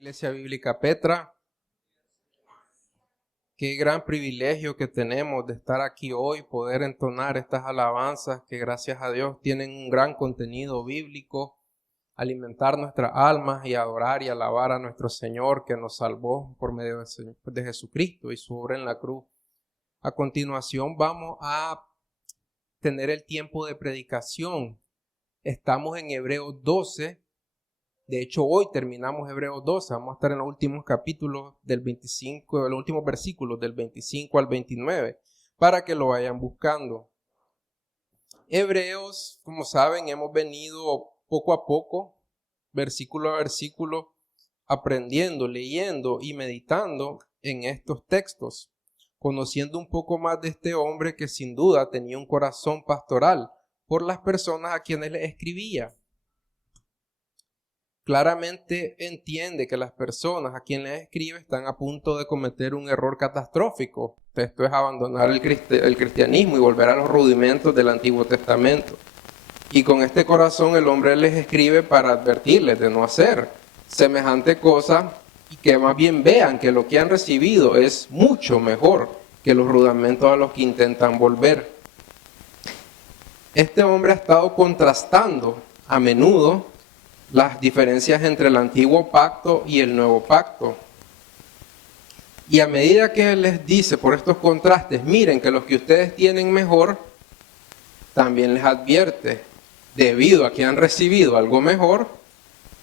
Iglesia Bíblica Petra, qué gran privilegio que tenemos de estar aquí hoy, poder entonar estas alabanzas que gracias a Dios tienen un gran contenido bíblico, alimentar nuestras almas y adorar y alabar a nuestro Señor que nos salvó por medio de Jesucristo y su obra en la cruz. A continuación vamos a tener el tiempo de predicación. Estamos en Hebreos 12. De hecho, hoy terminamos Hebreos 12, vamos a estar en los últimos capítulos del 25, los últimos versículos del 25 al 29, para que lo vayan buscando. Hebreos, como saben, hemos venido poco a poco, versículo a versículo, aprendiendo, leyendo y meditando en estos textos, conociendo un poco más de este hombre que sin duda tenía un corazón pastoral por las personas a quienes le escribía. Claramente entiende que las personas a quienes les escribe están a punto de cometer un error catastrófico. Esto es abandonar el cristianismo y volver a los rudimentos del Antiguo Testamento. Y con este corazón el hombre les escribe para advertirles de no hacer semejante cosa y que más bien vean que lo que han recibido es mucho mejor que los rudimentos a los que intentan volver. Este hombre ha estado contrastando a menudo las diferencias entre el antiguo pacto y el nuevo pacto. Y a medida que él les dice por estos contrastes, miren que los que ustedes tienen mejor, también les advierte, debido a que han recibido algo mejor,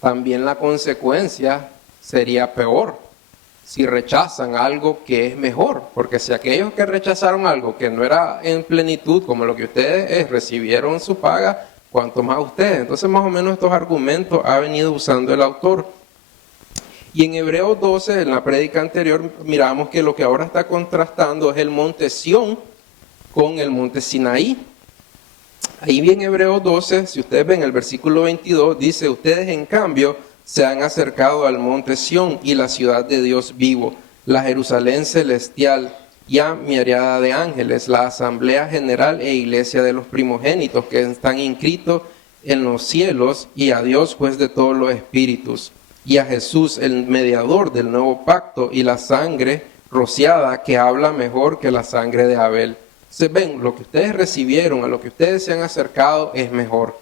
también la consecuencia sería peor si rechazan algo que es mejor. Porque si aquellos que rechazaron algo que no era en plenitud, como lo que ustedes recibieron su paga, cuanto más ustedes. Entonces más o menos estos argumentos ha venido usando el autor. Y en Hebreos 12, en la prédica anterior, miramos que lo que ahora está contrastando es el monte Sión con el monte Sinaí. Ahí bien Hebreos 12, si ustedes ven el versículo 22, dice, ustedes en cambio se han acercado al monte Sión y la ciudad de Dios vivo, la Jerusalén celestial, y a miríada de ángeles, la asamblea general e iglesia de los primogénitos que están inscritos en los cielos, y a Dios juez de todos los espíritus, y a Jesús el mediador del nuevo pacto, y la sangre rociada que habla mejor que la sangre de Abel. Se ven, lo que ustedes recibieron, a lo que ustedes se han acercado es mejor.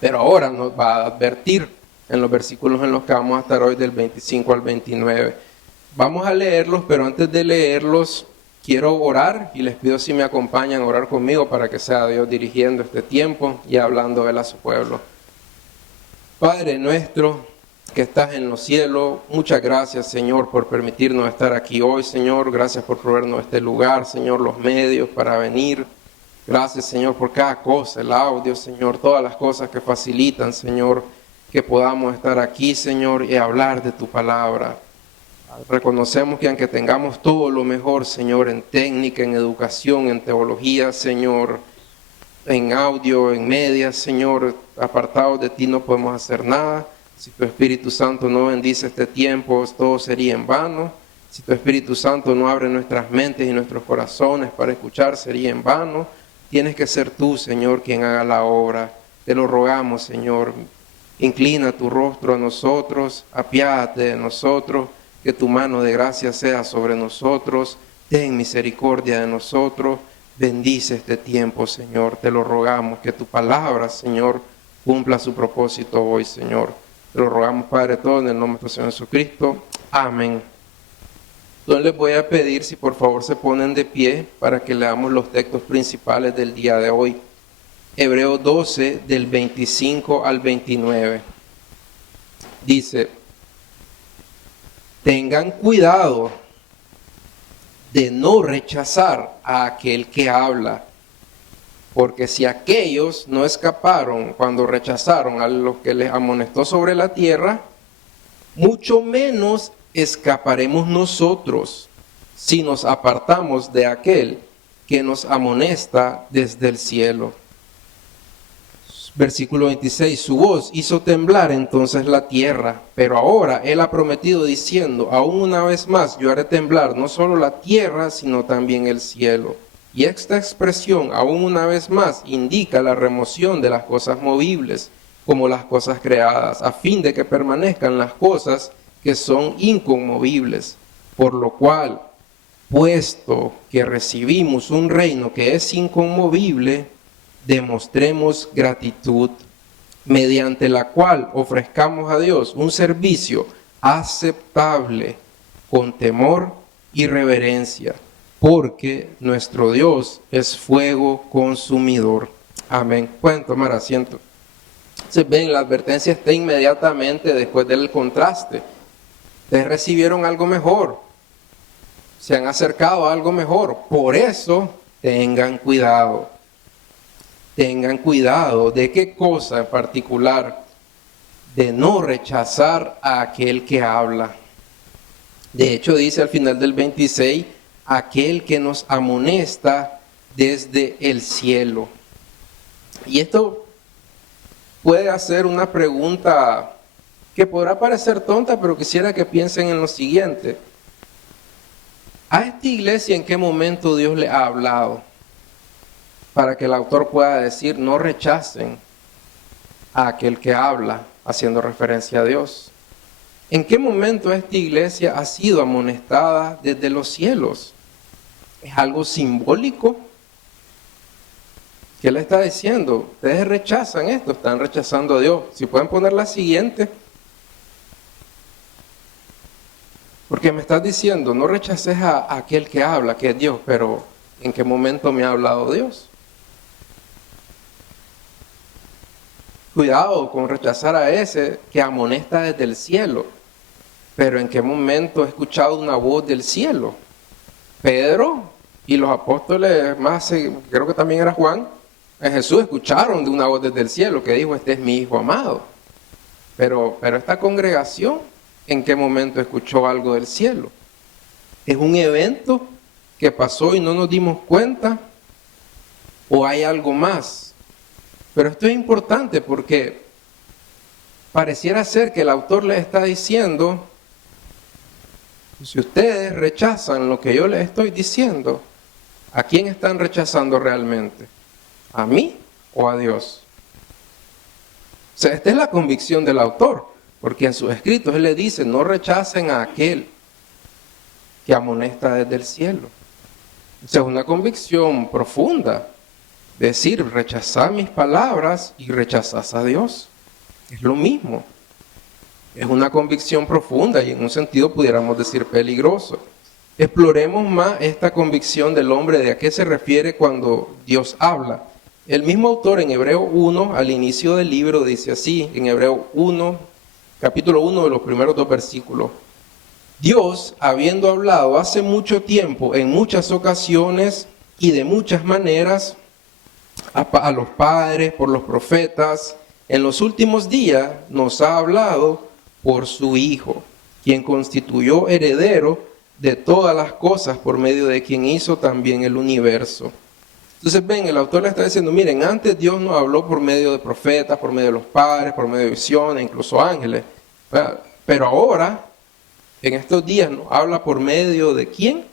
Pero ahora nos va a advertir en los versículos en los que vamos a estar hoy del 25 al 29. Vamos a leerlos, pero antes de leerlos quiero orar y les pido si me acompañan a orar conmigo para que sea Dios dirigiendo este tiempo y hablando Él a su pueblo. Padre nuestro que estás en los cielos, muchas gracias Señor por permitirnos estar aquí hoy, Señor. Gracias por proveernos este lugar, Señor, los medios para venir. Gracias Señor por cada cosa, el audio, Señor, todas las cosas que facilitan, Señor, que podamos estar aquí, Señor, y hablar de tu palabra. Reconocemos que aunque tengamos todo lo mejor, Señor, en técnica, en educación, en teología, Señor, en audio, en medias, Señor, apartados de ti no podemos hacer nada. Si tu Espíritu Santo no bendice este tiempo, todo sería en vano. Si tu Espíritu Santo no abre nuestras mentes y nuestros corazones para escuchar, sería en vano. Tienes que ser tú, Señor, quien haga la obra. Te lo rogamos, Señor. Inclina tu rostro a nosotros, apiádate de nosotros. Que tu mano de gracia sea sobre nosotros, ten misericordia de nosotros, bendice este tiempo, Señor. Te lo rogamos, que tu palabra, Señor, cumpla su propósito hoy, Señor. Te lo rogamos, Padre, todo en el nombre de nuestro Señor Jesucristo. Amén. Entonces les voy a pedir si por favor se ponen de pie para que leamos los textos principales del día de hoy. Hebreos 12, del 25 al 29. Dice: tengan cuidado de no rechazar a aquel que habla, porque si aquellos no escaparon cuando rechazaron a los que les amonestó sobre la tierra, mucho menos escaparemos nosotros si nos apartamos de aquel que nos amonesta desde el cielo. Versículo 26, su voz hizo temblar entonces la tierra, pero ahora Él ha prometido diciendo, aún una vez más yo haré temblar no solo la tierra, sino también el cielo. Y esta expresión, aún una vez más, indica la remoción de las cosas movibles, como las cosas creadas, a fin de que permanezcan las cosas que son inconmovibles, por lo cual, puesto que recibimos un reino que es inconmovible, demostremos gratitud, mediante la cual ofrezcamos a Dios un servicio aceptable, con temor y reverencia, porque nuestro Dios es fuego consumidor. Amén. Pueden tomar asiento. Se ven, la advertencia está inmediatamente después del contraste. Ustedes recibieron algo mejor, se han acercado a algo mejor, por eso tengan cuidado. Tengan cuidado de qué cosa en particular, de no rechazar a aquel que habla. De hecho, dice al final del 26, aquel que nos amonesta desde el cielo. Y esto puede hacer una pregunta que podrá parecer tonta, pero quisiera que piensen en lo siguiente. ¿A esta iglesia en qué momento Dios le ha hablado? Para que el autor pueda decir, no rechacen a aquel que habla, haciendo referencia a Dios. ¿En qué momento esta iglesia ha sido amonestada desde los cielos? ¿Es algo simbólico? ¿Qué le está diciendo? Ustedes rechazan esto, están rechazando a Dios. Si pueden poner la siguiente. Porque me estás diciendo, no rechaces a aquel que habla, que es Dios, pero ¿en qué momento me ha hablado Dios? Cuidado con rechazar a ese que amonesta desde el cielo. Pero ¿en qué momento he escuchado una voz del cielo? Pedro y los apóstoles, más creo que también era Juan, a Jesús escucharon de una voz desde el cielo que dijo, este es mi Hijo amado. Pero esta congregación, ¿en qué momento escuchó algo del cielo? ¿Es un evento que pasó y no nos dimos cuenta? ¿O hay algo más? Pero esto es importante porque pareciera ser que el autor les está diciendo, si ustedes rechazan lo que yo les estoy diciendo, ¿a quién están rechazando realmente? ¿A mí o a Dios? O sea, esta es la convicción del autor, porque en sus escritos él le dice, no rechacen a aquel que amonesta desde el cielo. O sea, es una convicción profunda. Decir, rechazar mis palabras y rechazas a Dios. Es lo mismo. Es una convicción profunda y en un sentido pudiéramos decir peligroso. Exploremos más esta convicción del hombre, de a qué se refiere cuando Dios habla. El mismo autor en Hebreo 1, al inicio del libro, dice así, en Hebreo 1, capítulo 1 de los primeros 2 versículos. Dios, habiendo hablado hace mucho tiempo, en muchas ocasiones y de muchas maneras, a los padres, por los profetas, en los últimos días nos ha hablado por su Hijo, quien constituyó heredero de todas las cosas, por medio de quien hizo también el universo. Entonces ven, el autor le está diciendo, miren, antes Dios nos habló por medio de profetas, por medio de los padres, por medio de visiones, incluso ángeles. Pero ahora, en estos días, nos habla por medio de ¿quién?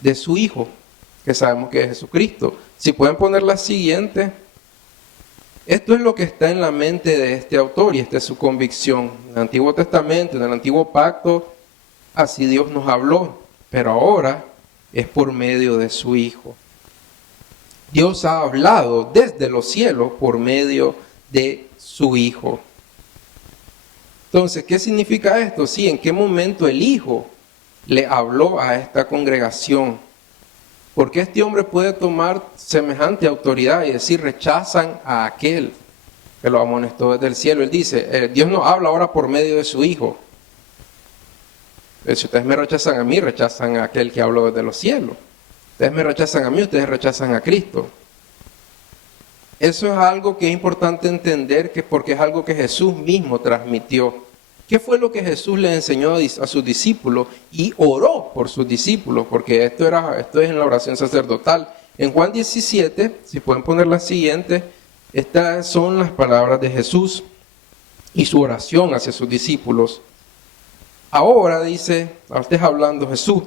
De su Hijo, que sabemos que es Jesucristo. Si pueden poner la siguiente. Esto es lo que está en la mente de este autor y esta es su convicción. En el Antiguo Testamento, en el Antiguo Pacto, así Dios nos habló, pero ahora es por medio de su Hijo. Dios ha hablado desde los cielos por medio de su Hijo. Entonces, ¿qué significa esto? Sí, ¿en qué momento el Hijo le habló a esta congregación? Porque este hombre puede tomar semejante autoridad y decir, rechazan a aquel que lo amonestó desde el cielo. Él dice, Dios nos habla ahora por medio de su Hijo. Si ustedes me rechazan a mí, rechazan a aquel que habló desde los cielos. Ustedes me rechazan a mí, ustedes rechazan a Cristo. Eso es algo que es importante entender, porque es algo que Jesús mismo transmitió. ¿Qué fue lo que Jesús le enseñó a sus discípulos? Y oró por sus discípulos, porque esto es en la oración sacerdotal. En Juan 17, si pueden poner la siguiente, estas son las palabras de Jesús y su oración hacia sus discípulos. Ahora, dice, ahora está hablando Jesús,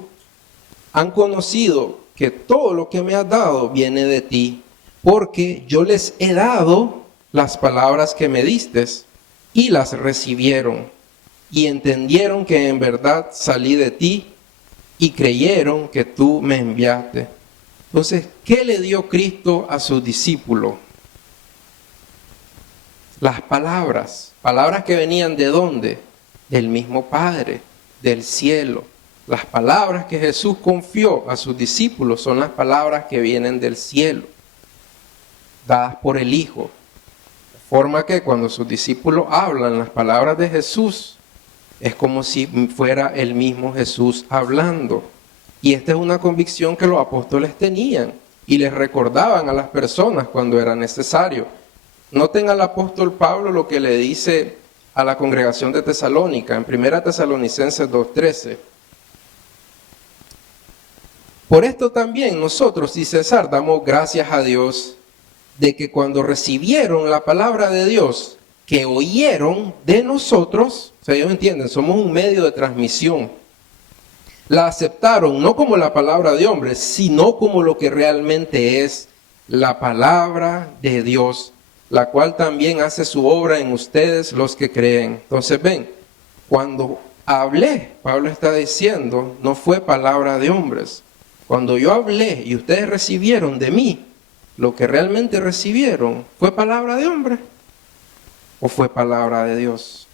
han conocido que todo lo que me has dado viene de ti, porque yo les he dado las palabras que me diste y las recibieron. y entendieron que en verdad salí de ti y creyeron que tú me enviaste. Entonces, ¿qué le dio Cristo a sus discípulos? Las palabras que venían ¿de dónde? Del mismo Padre, del cielo. Las palabras que Jesús confió a sus discípulos son las palabras que vienen del cielo, dadas por el Hijo. De forma que cuando sus discípulos hablan las palabras de Jesús, es como si fuera el mismo Jesús hablando. Y esta es una convicción que los apóstoles tenían y les recordaban a las personas cuando era necesario. Noten al apóstol Pablo lo que le dice a la congregación de Tesalónica en 1 Tesalonicenses 2:13. Por esto también nosotros, sin cesar, damos gracias a Dios de que cuando recibieron la palabra de Dios, que oyeron de nosotros, o sea, ellos entienden, somos un medio de transmisión, la aceptaron no como la palabra de hombres, sino como lo que realmente es la palabra de Dios, la cual también hace su obra en ustedes los que creen. Entonces ven, cuando hablé, Pablo está diciendo, no fue palabra de hombres. Cuando yo hablé y ustedes recibieron de mí, lo que realmente recibieron, ¿fue palabra de hombre o fue palabra de Dios?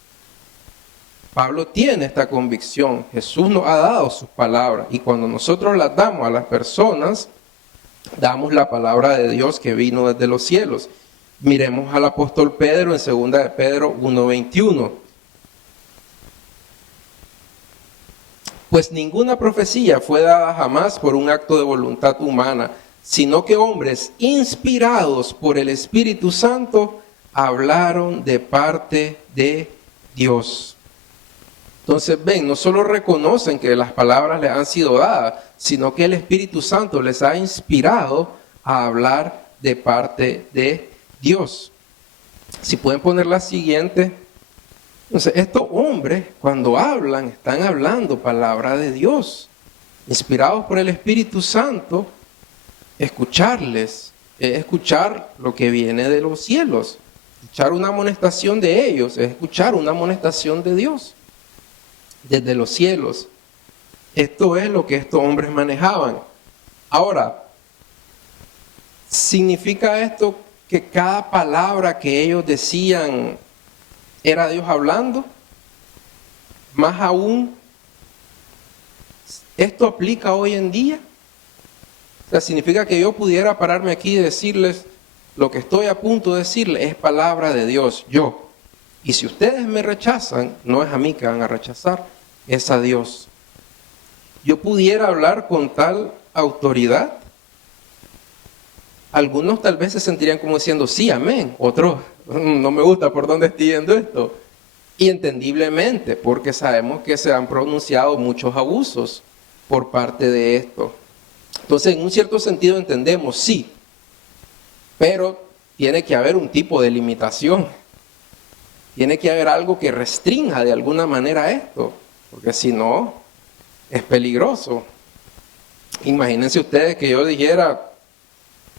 Pablo tiene esta convicción. Jesús nos ha dado sus palabras y cuando nosotros las damos a las personas, damos la palabra de Dios que vino desde los cielos. Miremos al apóstol Pedro en 2 de Pedro 1:21. Pues ninguna profecía fue dada jamás por un acto de voluntad humana, sino que hombres inspirados por el Espíritu Santo hablaron de parte de Dios. Entonces ven, no solo reconocen que las palabras les han sido dadas, sino que el Espíritu Santo les ha inspirado a hablar de parte de Dios. Si pueden poner la siguiente. Entonces, estos hombres, cuando hablan, están hablando palabra de Dios, inspirados por el Espíritu Santo. Escucharles es escuchar lo que viene de los cielos. Escuchar una amonestación de ellos es escuchar una amonestación de Dios desde los cielos. Esto es lo que estos hombres manejaban. Ahora, ¿significa esto que cada palabra que ellos decían era Dios hablando? Más aún, ¿esto aplica hoy en día? O sea, significa que yo pudiera pararme aquí y decirles lo que estoy a punto de decirles es palabra de Dios, yo. Y si ustedes me rechazan, no es a mí que van a rechazar, es a Dios. Yo pudiera hablar con tal autoridad. Algunos tal vez se sentirían como diciendo, sí, amén. Otros, no me gusta por dónde estoy yendo esto. Y entendiblemente, porque sabemos que se han pronunciado muchos abusos por parte de esto. Entonces, en un cierto sentido entendemos, sí, pero tiene que haber un tipo de limitación. Tiene que haber algo que restrinja de alguna manera esto, porque si no, es peligroso. Imagínense ustedes que yo dijera,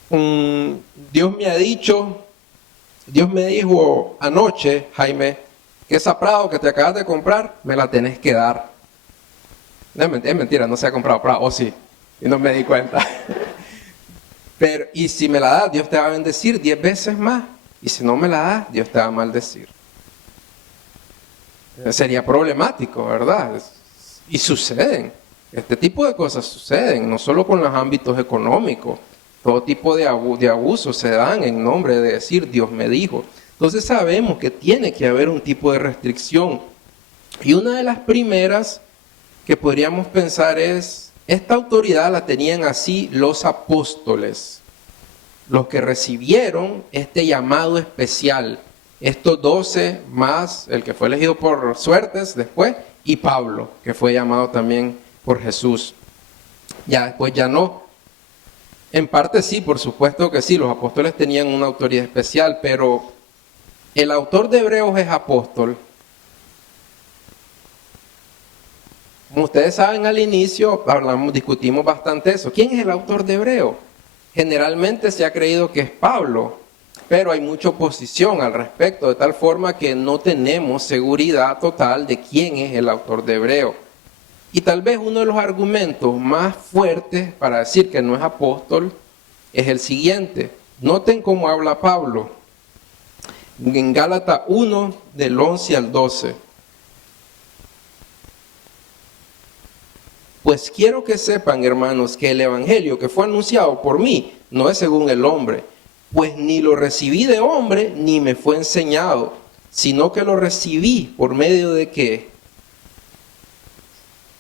Dios me dijo anoche, Jaime, que esa Prado que te acabas de comprar, me la tenés que dar. Es mentira, no se ha comprado Prado, o sí, y no me di cuenta. Pero, y si me la das, Dios te va a bendecir 10 veces más. Y si no me la das, Dios te va a maldecir. Sería problemático, ¿verdad? Y suceden. Este tipo de cosas suceden, no solo con los ámbitos económicos. Todo tipo de abusos se dan en nombre de decir, Dios me dijo. Entonces sabemos que tiene que haber un tipo de restricción. Y una de las primeras que podríamos pensar es, esta autoridad la tenían así los apóstoles, los que recibieron este llamado especial. Estos 12 más el que fue elegido por suertes después y Pablo, que fue llamado también por Jesús. Ya después ya no. En parte sí, por supuesto que sí, los apóstoles tenían una autoridad especial, pero el autor de Hebreos es apóstol. Como ustedes saben, al inicio discutimos bastante eso. ¿Quién es el autor de Hebreos? Generalmente se ha creído que es Pablo, Pero hay mucha oposición al respecto, de tal forma que no tenemos seguridad total de quién es el autor de Hebreo. Y tal vez uno de los argumentos más fuertes para decir que no es apóstol es el siguiente. Noten cómo habla Pablo en Gálatas 1, del 11 al 12. Pues quiero que sepan, hermanos, que el evangelio que fue anunciado por mí no es según el hombre, pues ni lo recibí de hombre ni me fue enseñado, sino que lo recibí por medio de ¿qué?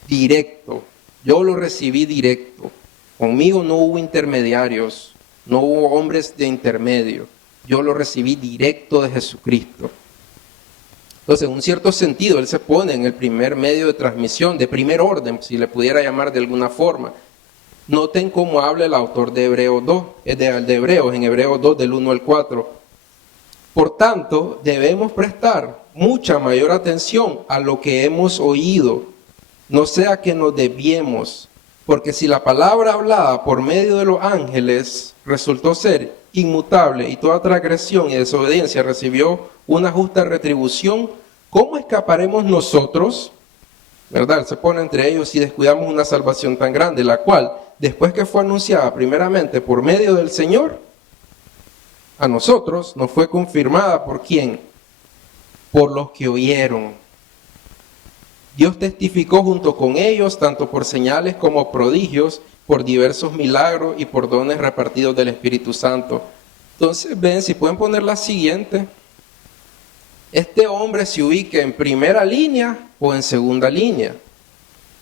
Directo. Yo lo recibí directo. Conmigo no hubo intermediarios, no hubo hombres de intermedio. Yo lo recibí directo de Jesucristo. Entonces, en un cierto sentido, él se pone en el primer medio de transmisión, de primer orden, si le pudiera llamar de alguna forma. Noten cómo habla el autor de Hebreos 2, de Hebreos, en Hebreos 2, del 1 al 4. Por tanto, debemos prestar mucha mayor atención a lo que hemos oído, no sea que nos desviemos, porque si la palabra hablada por medio de los ángeles resultó ser inmutable y toda transgresión y desobediencia recibió una justa retribución, ¿cómo escaparemos nosotros? ¿Verdad? Se pone entre ellos si descuidamos una salvación tan grande, la cual, después que fue anunciada primeramente por medio del Señor, a nosotros nos fue confirmada ¿por quién? Por los que oyeron. Dios testificó junto con ellos, tanto por señales como prodigios, por diversos milagros y por dones repartidos del Espíritu Santo. Entonces, ven, si pueden poner la siguiente. Este hombre se ubica en primera línea o en segunda línea.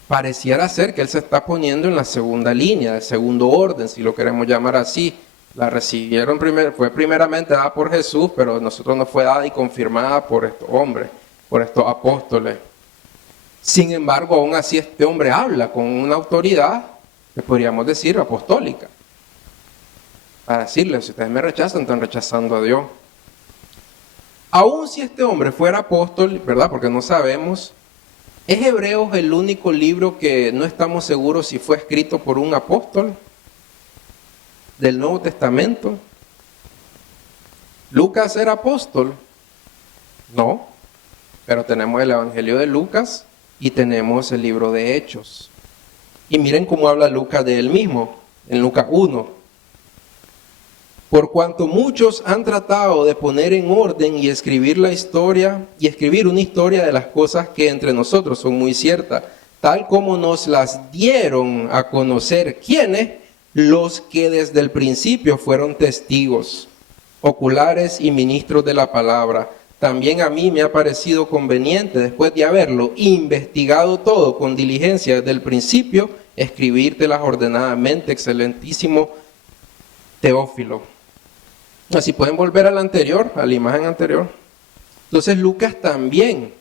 Pareciera ser que él se está poniendo en la segunda línea, de segundo orden, si lo queremos llamar así. La recibieron fue primeramente dada por Jesús, pero a nosotros nos fue dada y confirmada por estos hombres, por estos apóstoles. Sin embargo, aún así este hombre habla con una autoridad, que podríamos decir apostólica. Para decirles, si ustedes me rechazan, están rechazando a Dios. Aún si este hombre fuera apóstol, ¿verdad? Porque no sabemos, ¿es Hebreos el único libro que no estamos seguros si fue escrito por un apóstol del Nuevo Testamento? ¿Lucas era apóstol? No, pero tenemos el Evangelio de Lucas y tenemos el libro de Hechos. Y miren cómo habla Lucas de él mismo, en Lucas 1. Por cuanto muchos han tratado de poner en orden y escribir la historia, y escribir una historia de las cosas que entre nosotros son muy ciertas, tal como nos las dieron a conocer. ¿Quiénes? Los que desde el principio fueron testigos, oculares y ministros de la palabra. También a mí me ha parecido conveniente, después de haberlo investigado todo con diligencia desde el principio, escribírtelas ordenadamente, excelentísimo Teófilo. Así pueden volver a la anterior, a la imagen anterior. Entonces Lucas también,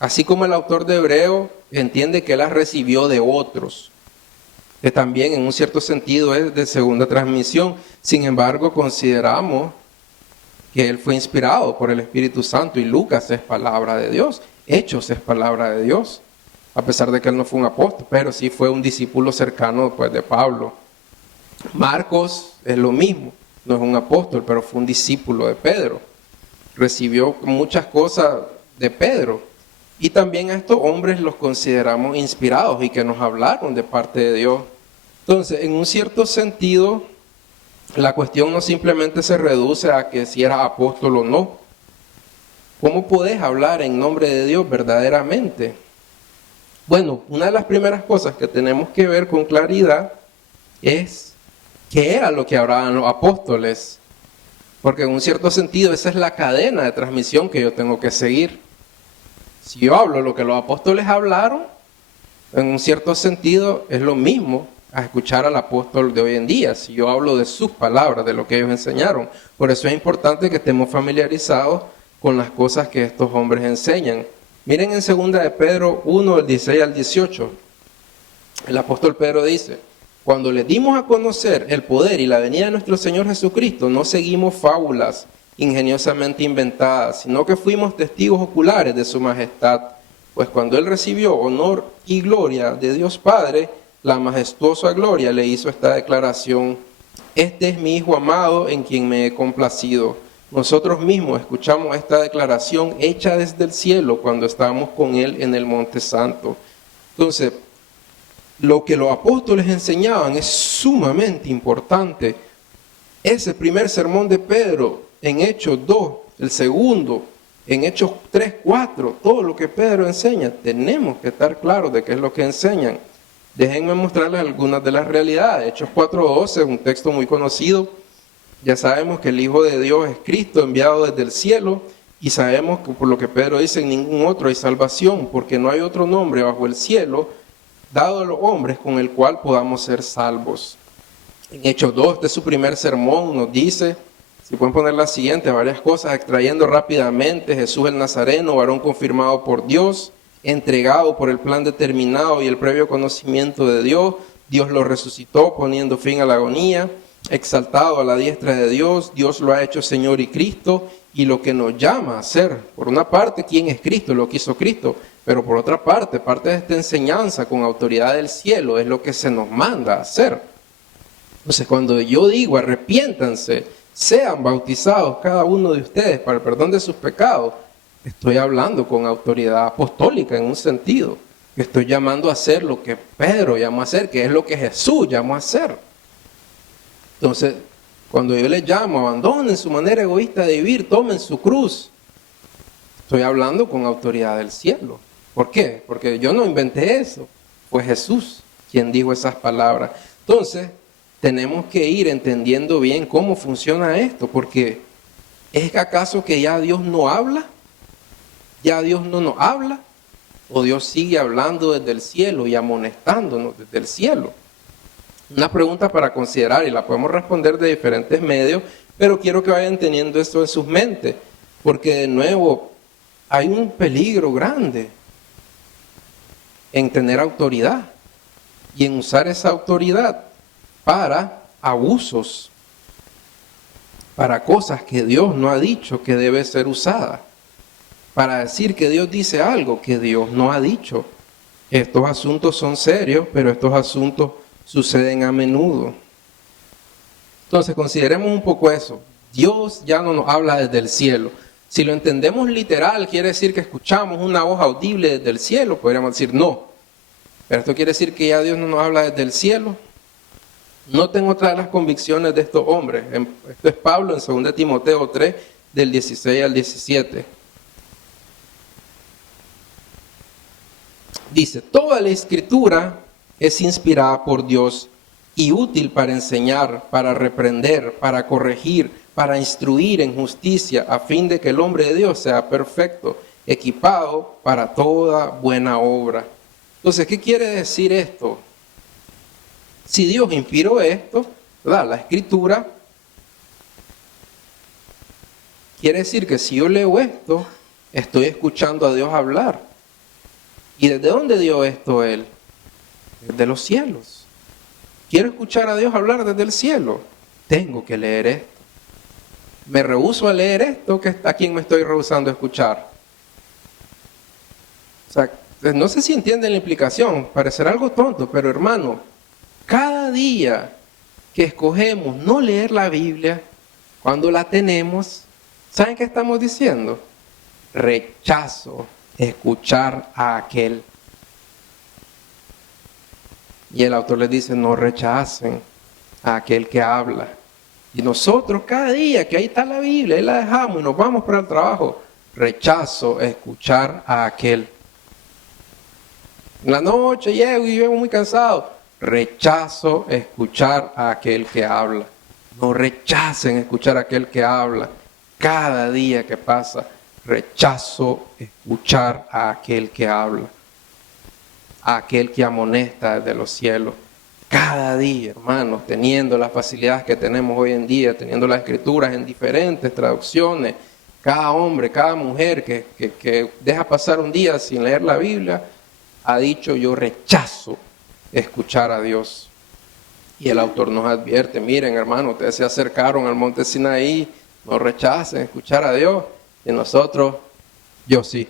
así como el autor de Hebreo, entiende que él las recibió de otros, que también en un cierto sentido es de segunda transmisión. Sin embargo, consideramos que él fue inspirado por el Espíritu Santo y Lucas es palabra de Dios, Hechos es palabra de Dios, a pesar de que él no fue un apóstol, pero sí fue un discípulo cercano pues, de Pablo. Marcos es lo mismo, no es un apóstol, pero fue un discípulo de Pedro, recibió muchas cosas de Pedro, y también a estos hombres los consideramos inspirados y que nos hablaron de parte de Dios. Entonces, en un cierto sentido, la cuestión no simplemente se reduce a que si eras apóstol o no. ¿Cómo podés hablar en nombre de Dios verdaderamente? Bueno, una de las primeras cosas que tenemos que ver con claridad es qué era lo que hablaban los apóstoles. Porque en un cierto sentido esa es la cadena de transmisión que yo tengo que seguir. Si yo hablo lo que los apóstoles hablaron, en un cierto sentido es lo mismo a escuchar al apóstol de hoy en día, si yo hablo de sus palabras, de lo que ellos enseñaron. Por eso es importante que estemos familiarizados con las cosas que estos hombres enseñan. Miren en 2 de Pedro 1, del 16 al 18. El apóstol Pedro dice: cuando les dimos a conocer el poder y la venida de nuestro Señor Jesucristo, no seguimos fábulas ingeniosamente inventadas, sino que fuimos testigos oculares de su majestad. Pues cuando él recibió honor y gloria de Dios Padre, la majestuosa gloria le hizo esta declaración: este es mi Hijo amado en quien me he complacido. nosotros mismos escuchamos esta declaración hecha desde el cielo cuando estábamos con Él en el Monte Santo. Entonces, lo que los apóstoles enseñaban es sumamente importante. Ese primer sermón de Pedro en Hechos 2, el segundo en Hechos 3, 4, todo lo que Pedro enseña, tenemos que estar claros de qué es lo que enseñan. Déjenme mostrarles algunas de las realidades. Hechos 4:12 es un texto muy conocido. Ya sabemos que el Hijo de Dios es Cristo enviado desde el cielo, y sabemos que por lo que Pedro dice, en ningún otro hay salvación, porque no hay otro nombre bajo el cielo dado a los hombres con el cual podamos ser salvos. En Hechos 2, este es su primer sermón, nos dice, si pueden poner la siguiente, varias cosas, extrayendo rápidamente: Jesús el Nazareno, varón confirmado por Dios, entregado por el plan determinado y el previo conocimiento de Dios. Dios lo resucitó poniendo fin a la agonía, exaltado a la diestra de Dios. Dios lo ha hecho Señor y Cristo, y lo que nos llama a ser, por una parte, ¿quién es Cristo? Lo que hizo Cristo, pero por otra parte, parte de esta enseñanza con autoridad del cielo es lo que se nos manda a hacer. Entonces, cuando yo digo arrepiéntanse, sean bautizados cada uno de ustedes para el perdón de sus pecados, estoy hablando con autoridad apostólica en un sentido. Estoy llamando a hacer lo que Pedro llamó a hacer, que es lo que Jesús llamó a hacer. Entonces, cuando yo les llamo, abandonen su manera egoísta de vivir, tomen su cruz, estoy hablando con autoridad del cielo. ¿Por qué? Porque yo no inventé eso, fue Jesús quien dijo esas palabras. Entonces, tenemos que ir entendiendo bien cómo funciona esto, porque ¿es acaso que ya Dios no habla? ¿Ya Dios no nos habla? ¿O Dios sigue hablando desde el cielo y amonestándonos desde el cielo? Una pregunta para considerar, y la podemos responder de diferentes medios, pero quiero que vayan teniendo esto en sus mentes, porque de nuevo hay un peligro grande en tener autoridad y en usar esa autoridad para abusos, para cosas que Dios no ha dicho que debe ser usada, para decir que Dios dice algo que Dios no ha dicho. Estos asuntos son serios, pero estos asuntos suceden a menudo. Entonces, consideremos un poco eso. Dios ya no nos habla desde el cielo. Si lo entendemos literal, quiere decir que escuchamos una voz audible desde el cielo, podríamos decir no. Pero esto quiere decir que ya Dios no nos habla desde el cielo. Noten otra de las convicciones de estos hombres. Esto es Pablo en 2 Timoteo 3, del 16 al 17. Dice: toda la escritura es inspirada por Dios y útil para enseñar, para reprender, para corregir, para instruir en justicia, a fin de que el hombre de Dios sea perfecto, equipado para toda buena obra. Entonces, ¿qué quiere decir esto? Si Dios inspiró esto, ¿verdad?, la escritura, quiere decir que si yo leo esto, estoy escuchando a Dios hablar. ¿Y desde dónde dio esto Él? Desde los cielos. Quiero escuchar a Dios hablar desde el cielo. Tengo que leer esto. Me rehúso a leer esto, ¿a quién me estoy rehusando a escuchar? O sea, no sé si entienden la implicación, parecerá algo tonto, pero hermano, cada día que escogemos no leer la Biblia, cuando la tenemos, ¿saben qué estamos diciendo? Rechazo escuchar a aquel. Y el autor les dice: no rechacen a aquel que habla. Y nosotros cada día que ahí está la Biblia, ahí la dejamos y nos vamos para el trabajo, rechazo escuchar a aquel. En la noche llego y vengo muy cansado, rechazo escuchar a aquel que habla. No rechacen escuchar a aquel que habla. Cada día que pasa, rechazo escuchar a aquel que habla, a aquel que amonesta desde los cielos. Cada día, hermanos, teniendo las facilidades que tenemos hoy en día, teniendo las escrituras en diferentes traducciones, cada hombre, cada mujer que deja pasar un día sin leer la Biblia, ha dicho: yo rechazo escuchar a Dios. Y el autor nos advierte: miren, hermanos, ustedes se acercaron al monte Sinaí, no rechacen escuchar a Dios. Y nosotros, yo sí,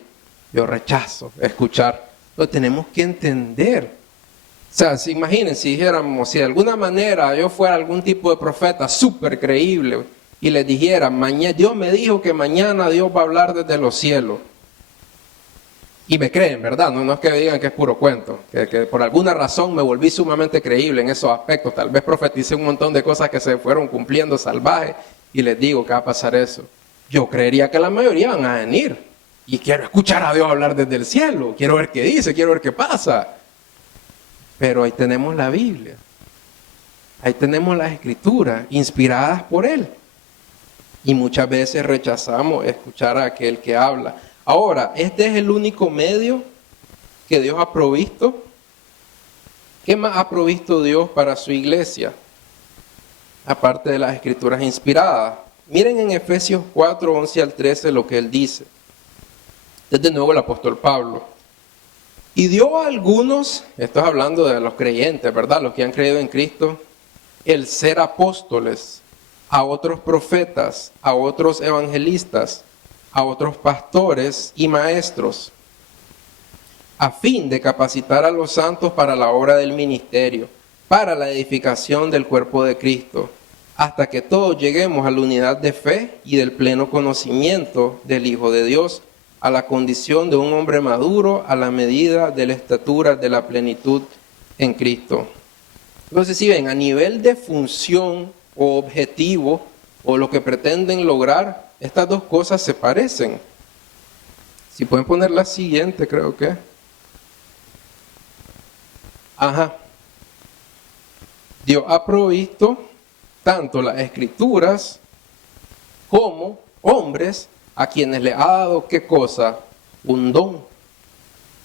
yo rechazo escuchar. Lo tenemos que entender. O sea, imaginen si dijéramos, si de alguna manera yo fuera algún tipo de profeta súper creíble, y les dijera, Dios me dijo que mañana Dios va a hablar desde los cielos. Y me creen, ¿verdad? No es que digan que es puro cuento, que por alguna razón me volví sumamente creíble en esos aspectos. Tal vez profeticé un montón de cosas que se fueron cumpliendo salvajes y les digo que va a pasar eso. Yo creería que la mayoría van a venir. Y quiero escuchar a Dios hablar desde el cielo. Quiero ver qué dice, quiero ver qué pasa. Pero ahí tenemos la Biblia. Ahí tenemos las escrituras inspiradas por Él. Y muchas veces rechazamos escuchar a aquel que habla. Ahora, ¿este es el único medio que Dios ha provisto? ¿Qué más ha provisto Dios para su iglesia? Aparte de las escrituras inspiradas. Miren en Efesios 4, 11 al 13 lo que Él dice. Es de nuevo el apóstol Pablo. Y dio a algunos, esto es hablando de los creyentes, ¿verdad? Los que han creído en Cristo, el ser apóstoles, a otros profetas, a otros evangelistas, a otros pastores y maestros, a fin de capacitar a los santos para la obra del ministerio, para la edificación del cuerpo de Cristo, hasta que todos lleguemos a la unidad de fe y del pleno conocimiento del Hijo de Dios, a la condición de un hombre maduro, a la medida de la estatura de la plenitud en Cristo. Entonces, si ven, a nivel de función o objetivo, o lo que pretenden lograr, estas dos cosas se parecen. Si pueden poner la siguiente, creo que. Dios ha provisto tanto las escrituras como hombres a quienes le ha dado, ¿qué cosa? Un don.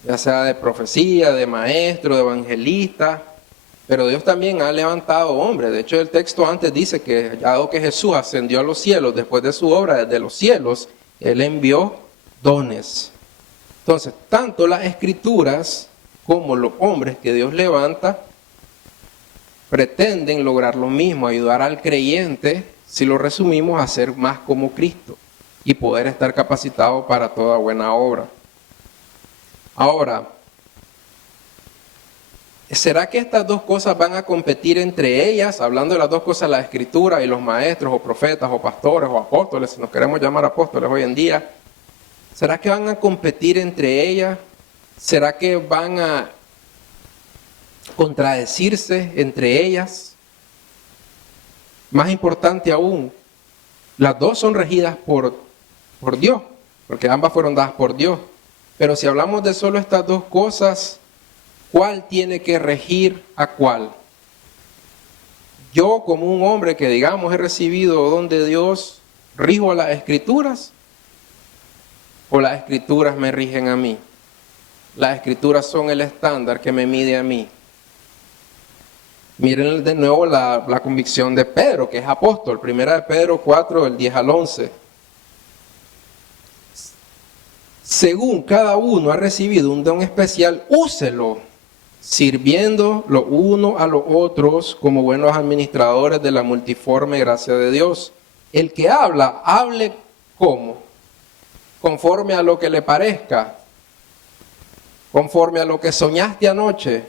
Ya sea de profecía, de maestro, de evangelista. Pero Dios también ha levantado hombres. De hecho, el texto antes dice que, dado que Jesús ascendió a los cielos, después de su obra desde los cielos, Él envió dones. Entonces, tanto las escrituras como los hombres que Dios levanta, pretenden lograr lo mismo, ayudar al creyente, si lo resumimos, a ser más como Cristo y poder estar capacitado para toda buena obra. Ahora, ¿será que estas dos cosas van a competir entre ellas? Hablando de las dos cosas, la escritura y los maestros o profetas o pastores o apóstoles, si nos queremos llamar apóstoles hoy en día, ¿será que van a competir entre ellas? ¿Será que van a contradecirse entre ellas? Más importante aún, las dos son regidas por Dios, porque ambas fueron dadas por Dios. Pero si hablamos de solo estas dos cosas, ¿cuál tiene que regir a cuál? Yo, como un hombre que digamos he recibido don de Dios, ¿rijo a las escrituras? ¿O las escrituras me rigen a mí? Las escrituras son el estándar que me mide a mí. Miren de nuevo la convicción de Pedro, que es apóstol. Primera de Pedro 4, del 10 al 11. Según cada uno ha recibido un don especial, úselo, sirviendo los unos a los otros como buenos administradores de la multiforme gracia de Dios. El que habla, hable ¿cómo? Conforme a lo que le parezca, conforme a lo que soñaste anoche,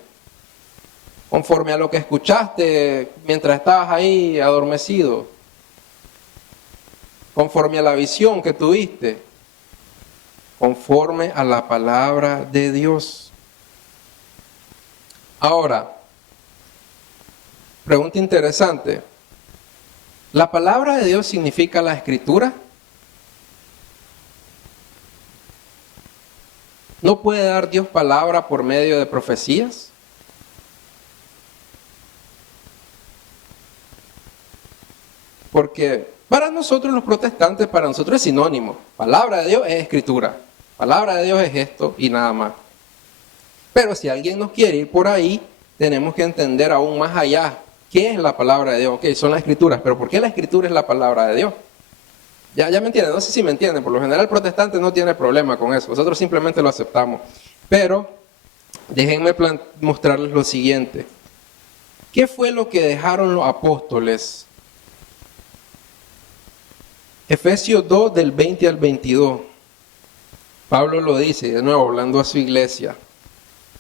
conforme a lo que escuchaste mientras estabas ahí adormecido, conforme a la visión que tuviste, conforme a la palabra de Dios. Ahora, pregunta interesante. ¿La palabra de Dios significa la escritura? ¿No puede dar Dios palabra por medio de profecías? Porque para nosotros los protestantes, para nosotros es sinónimo. Palabra de Dios es escritura. Palabra de Dios es esto y nada más. Pero si alguien nos quiere ir por ahí, tenemos que entender aún más allá. ¿Qué es la palabra de Dios? Ok, son las escrituras, pero ¿por qué la escritura es la palabra de Dios? Ya me entienden, no sé si me entienden. Por lo general el protestante no tiene problema con eso. Nosotros simplemente lo aceptamos. Pero déjenme mostrarles lo siguiente. ¿Qué fue lo que dejaron los apóstoles? Efesios 2 del 20 al 22. Pablo lo dice, de nuevo hablando a su iglesia.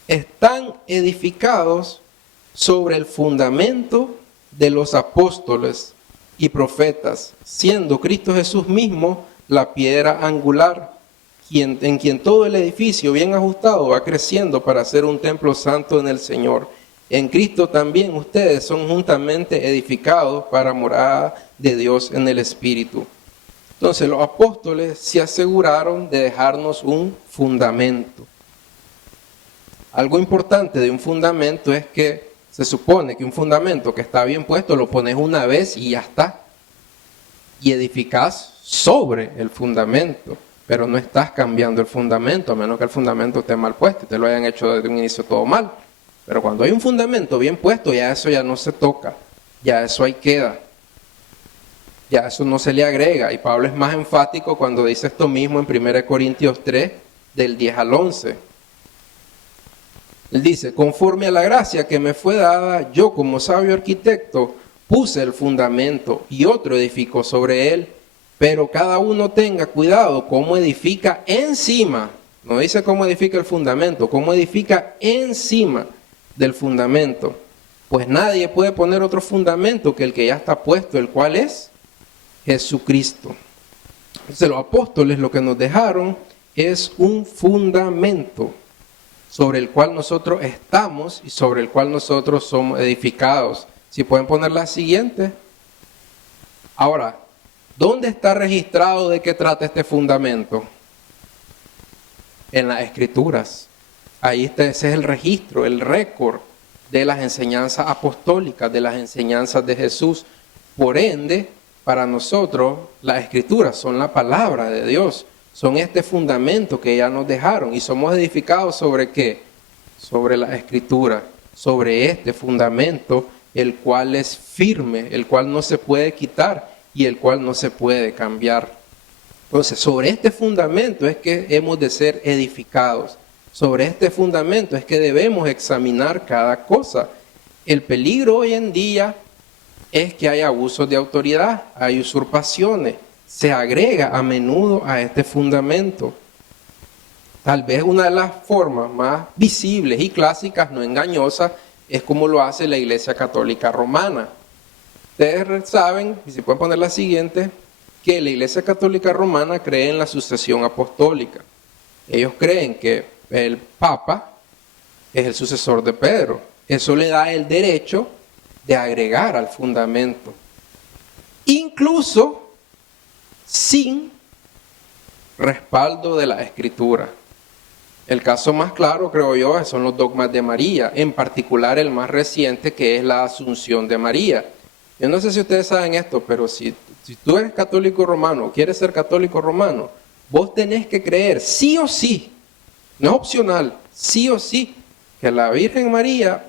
Están edificados sobre el fundamento de los apóstoles y profetas, siendo Cristo Jesús mismo la piedra angular, en quien todo el edificio bien ajustado va creciendo para ser un templo santo en el Señor. En Cristo también ustedes son juntamente edificados para morada de Dios en el Espíritu. Entonces los apóstoles se aseguraron de dejarnos un fundamento. Algo importante de un fundamento es que se supone que un fundamento que está bien puesto lo pones una vez y ya está. Y edificás sobre el fundamento, pero no estás cambiando el fundamento, a menos que el fundamento esté mal puesto y te lo hayan hecho desde un inicio todo mal. Pero cuando hay un fundamento bien puesto, ya eso ya no se toca, ya eso ahí queda. Ya eso no se le agrega. Y Pablo es más enfático cuando dice esto mismo en 1 Corintios 3, del 10 al 11. Él dice, conforme a la gracia que me fue dada, yo como sabio arquitecto puse el fundamento y otro edificó sobre él, pero cada uno tenga cuidado cómo edifica encima. No dice cómo edifica el fundamento, cómo edifica encima del fundamento. Pues nadie puede poner otro fundamento que el que ya está puesto, el cual es Jesucristo. Entonces los apóstoles lo que nos dejaron es un fundamento sobre el cual nosotros estamos y sobre el cual nosotros somos edificados. Si pueden poner la siguiente. Ahora, ¿dónde está registrado de qué trata este fundamento? En las Escrituras. Ahí está, ese es el registro, el récord de las enseñanzas apostólicas, de las enseñanzas de Jesús. Por ende, para nosotros, las Escrituras son la palabra de Dios. Son este fundamento que ya nos dejaron. ¿Y somos edificados sobre qué? Sobre la Escritura, sobre este fundamento, el cual es firme, el cual no se puede quitar y el cual no se puede cambiar. Entonces, sobre este fundamento es que hemos de ser edificados. Sobre este fundamento es que debemos examinar cada cosa. El peligro hoy en día es que hay abusos de autoridad, hay usurpaciones. Se agrega a menudo a este fundamento. Tal vez una de las formas más visibles y clásicas, no engañosas, es como lo hace la Iglesia Católica Romana. Ustedes saben, y si pueden poner la siguiente, que la Iglesia Católica Romana cree en la sucesión apostólica. Ellos creen que el Papa es el sucesor de Pedro. Eso le da el derecho de agregar al fundamento. Incluso sin respaldo de la Escritura. El caso más claro, creo yo, son los dogmas de María, en particular el más reciente, que es la Asunción de María. Yo no sé si ustedes saben esto, pero si tú eres católico romano, quieres ser católico romano, vos tenés que creer sí o sí, no es opcional, sí o sí, que la Virgen María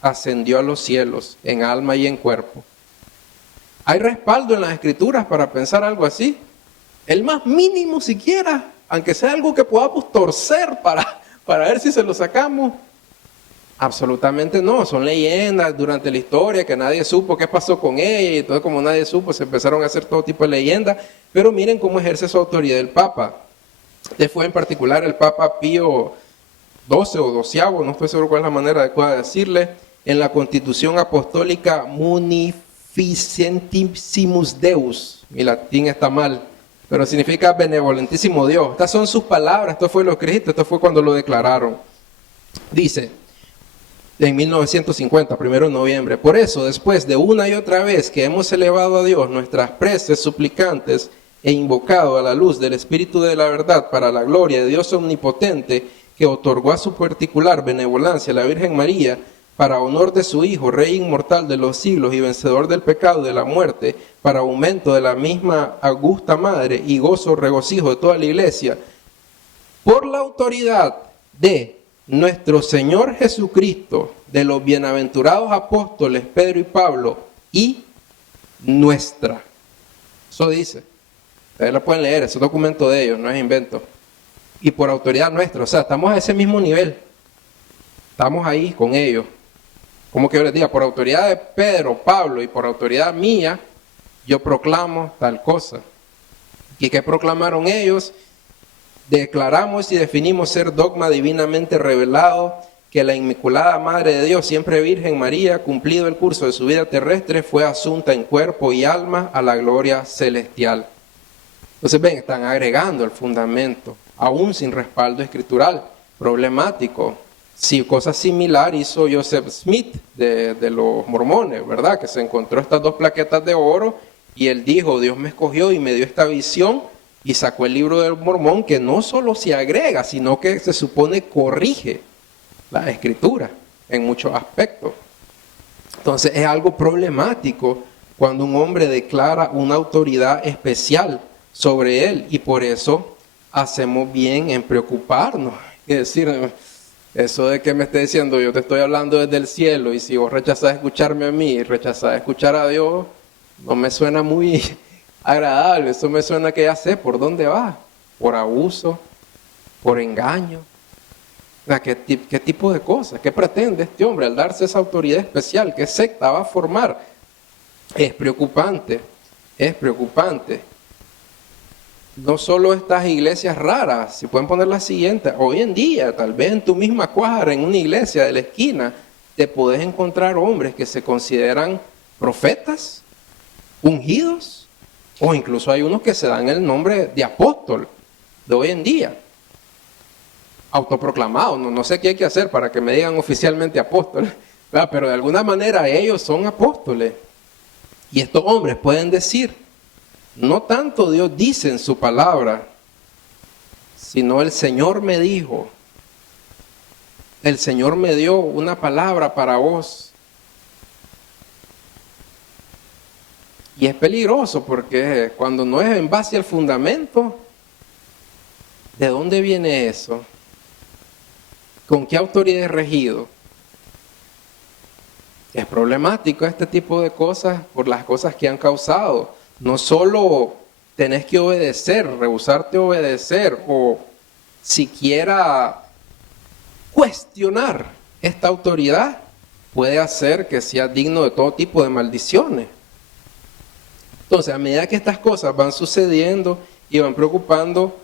ascendió a los cielos en alma y en cuerpo. ¿Hay respaldo en las Escrituras para pensar algo así? El más mínimo siquiera, aunque sea algo que podamos torcer para ver si se lo sacamos. Absolutamente no, son leyendas durante la historia que nadie supo qué pasó con ella, y entonces como nadie supo se empezaron a hacer todo tipo de leyendas, pero miren cómo ejerce su autoridad el Papa. Este fue en particular el Papa Pío XII o XII, no estoy seguro cuál es la manera adecuada de decirle, en la Constitución Apostólica Munificentissimus Deus. Mi latín está mal, pero significa benevolentísimo Dios. Estas son sus palabras, esto fue lo escrito, esto fue cuando lo declararon. Dice, en 1950, 1 de noviembre, por eso, después de una y otra vez que hemos elevado a Dios nuestras preces suplicantes e invocado a la luz del Espíritu de la verdad para la gloria de Dios omnipotente, que otorgó a su particular benevolencia a la Virgen María, para honor de su Hijo, Rey inmortal de los siglos y vencedor del pecado y de la muerte, para aumento de la misma augusta Madre y gozo, regocijo de toda la Iglesia, por la autoridad de nuestro Señor Jesucristo, de los bienaventurados apóstoles Pedro y Pablo, y nuestra. Eso dice. Ustedes lo pueden leer, es un documento de ellos, no es invento. Y por autoridad nuestra, o sea, estamos a ese mismo nivel. Estamos ahí con ellos. Como que yo les diga, por autoridad de Pedro, Pablo y por autoridad mía, yo proclamo tal cosa. ¿Y qué proclamaron ellos? Declaramos y definimos ser dogma divinamente revelado que la Inmaculada Madre de Dios, siempre Virgen María, cumplido el curso de su vida terrestre, fue asunta en cuerpo y alma a la gloria celestial. Entonces ven, están agregando el fundamento, aún sin respaldo escritural, problemático. Sí, cosa similar hizo Joseph Smith de los mormones, ¿verdad? Que se encontró estas dos plaquetas de oro y él dijo, Dios me escogió y me dio esta visión, y sacó el libro del Mormón, que no solo se agrega, sino que se supone corrige la escritura en muchos aspectos. Entonces es algo problemático cuando un hombre declara una autoridad especial sobre él, y por eso hacemos bien en preocuparnos. Es decir, eso de que me esté diciendo, yo te estoy hablando desde el cielo, y si vos rechazás escucharme a mí y rechazás escuchar a Dios, no me suena muy agradable. Eso me suena que ya sé por dónde va, por abuso, por engaño. ¿Qué tipo de cosas? ¿Qué pretende este hombre al darse esa autoridad especial? ¿Qué secta va a formar? Es preocupante, es preocupante. No solo estas iglesias raras, si pueden poner la siguiente, hoy en día, tal vez en tu misma cuadra, en una iglesia de la esquina, te podés encontrar hombres que se consideran profetas, ungidos, o incluso hay unos que se dan el nombre de apóstol de hoy en día, autoproclamados. No sé qué hay que hacer para que me digan oficialmente apóstol, ¿verdad? Pero de alguna manera ellos son apóstoles. Y estos hombres pueden decir, no tanto Dios dice en su palabra, sino el Señor me dijo, el Señor me dio una palabra para vos. Y es peligroso porque cuando no es en base al fundamento, ¿de dónde viene eso? ¿Con qué autoridad es regido? Es problemático este tipo de cosas por las cosas que han causado. No solo tenés que obedecer, rehusarte a obedecer o siquiera cuestionar esta autoridad, puede hacer que sea digno de todo tipo de maldiciones. Entonces, a medida que estas cosas van sucediendo y van preocupando,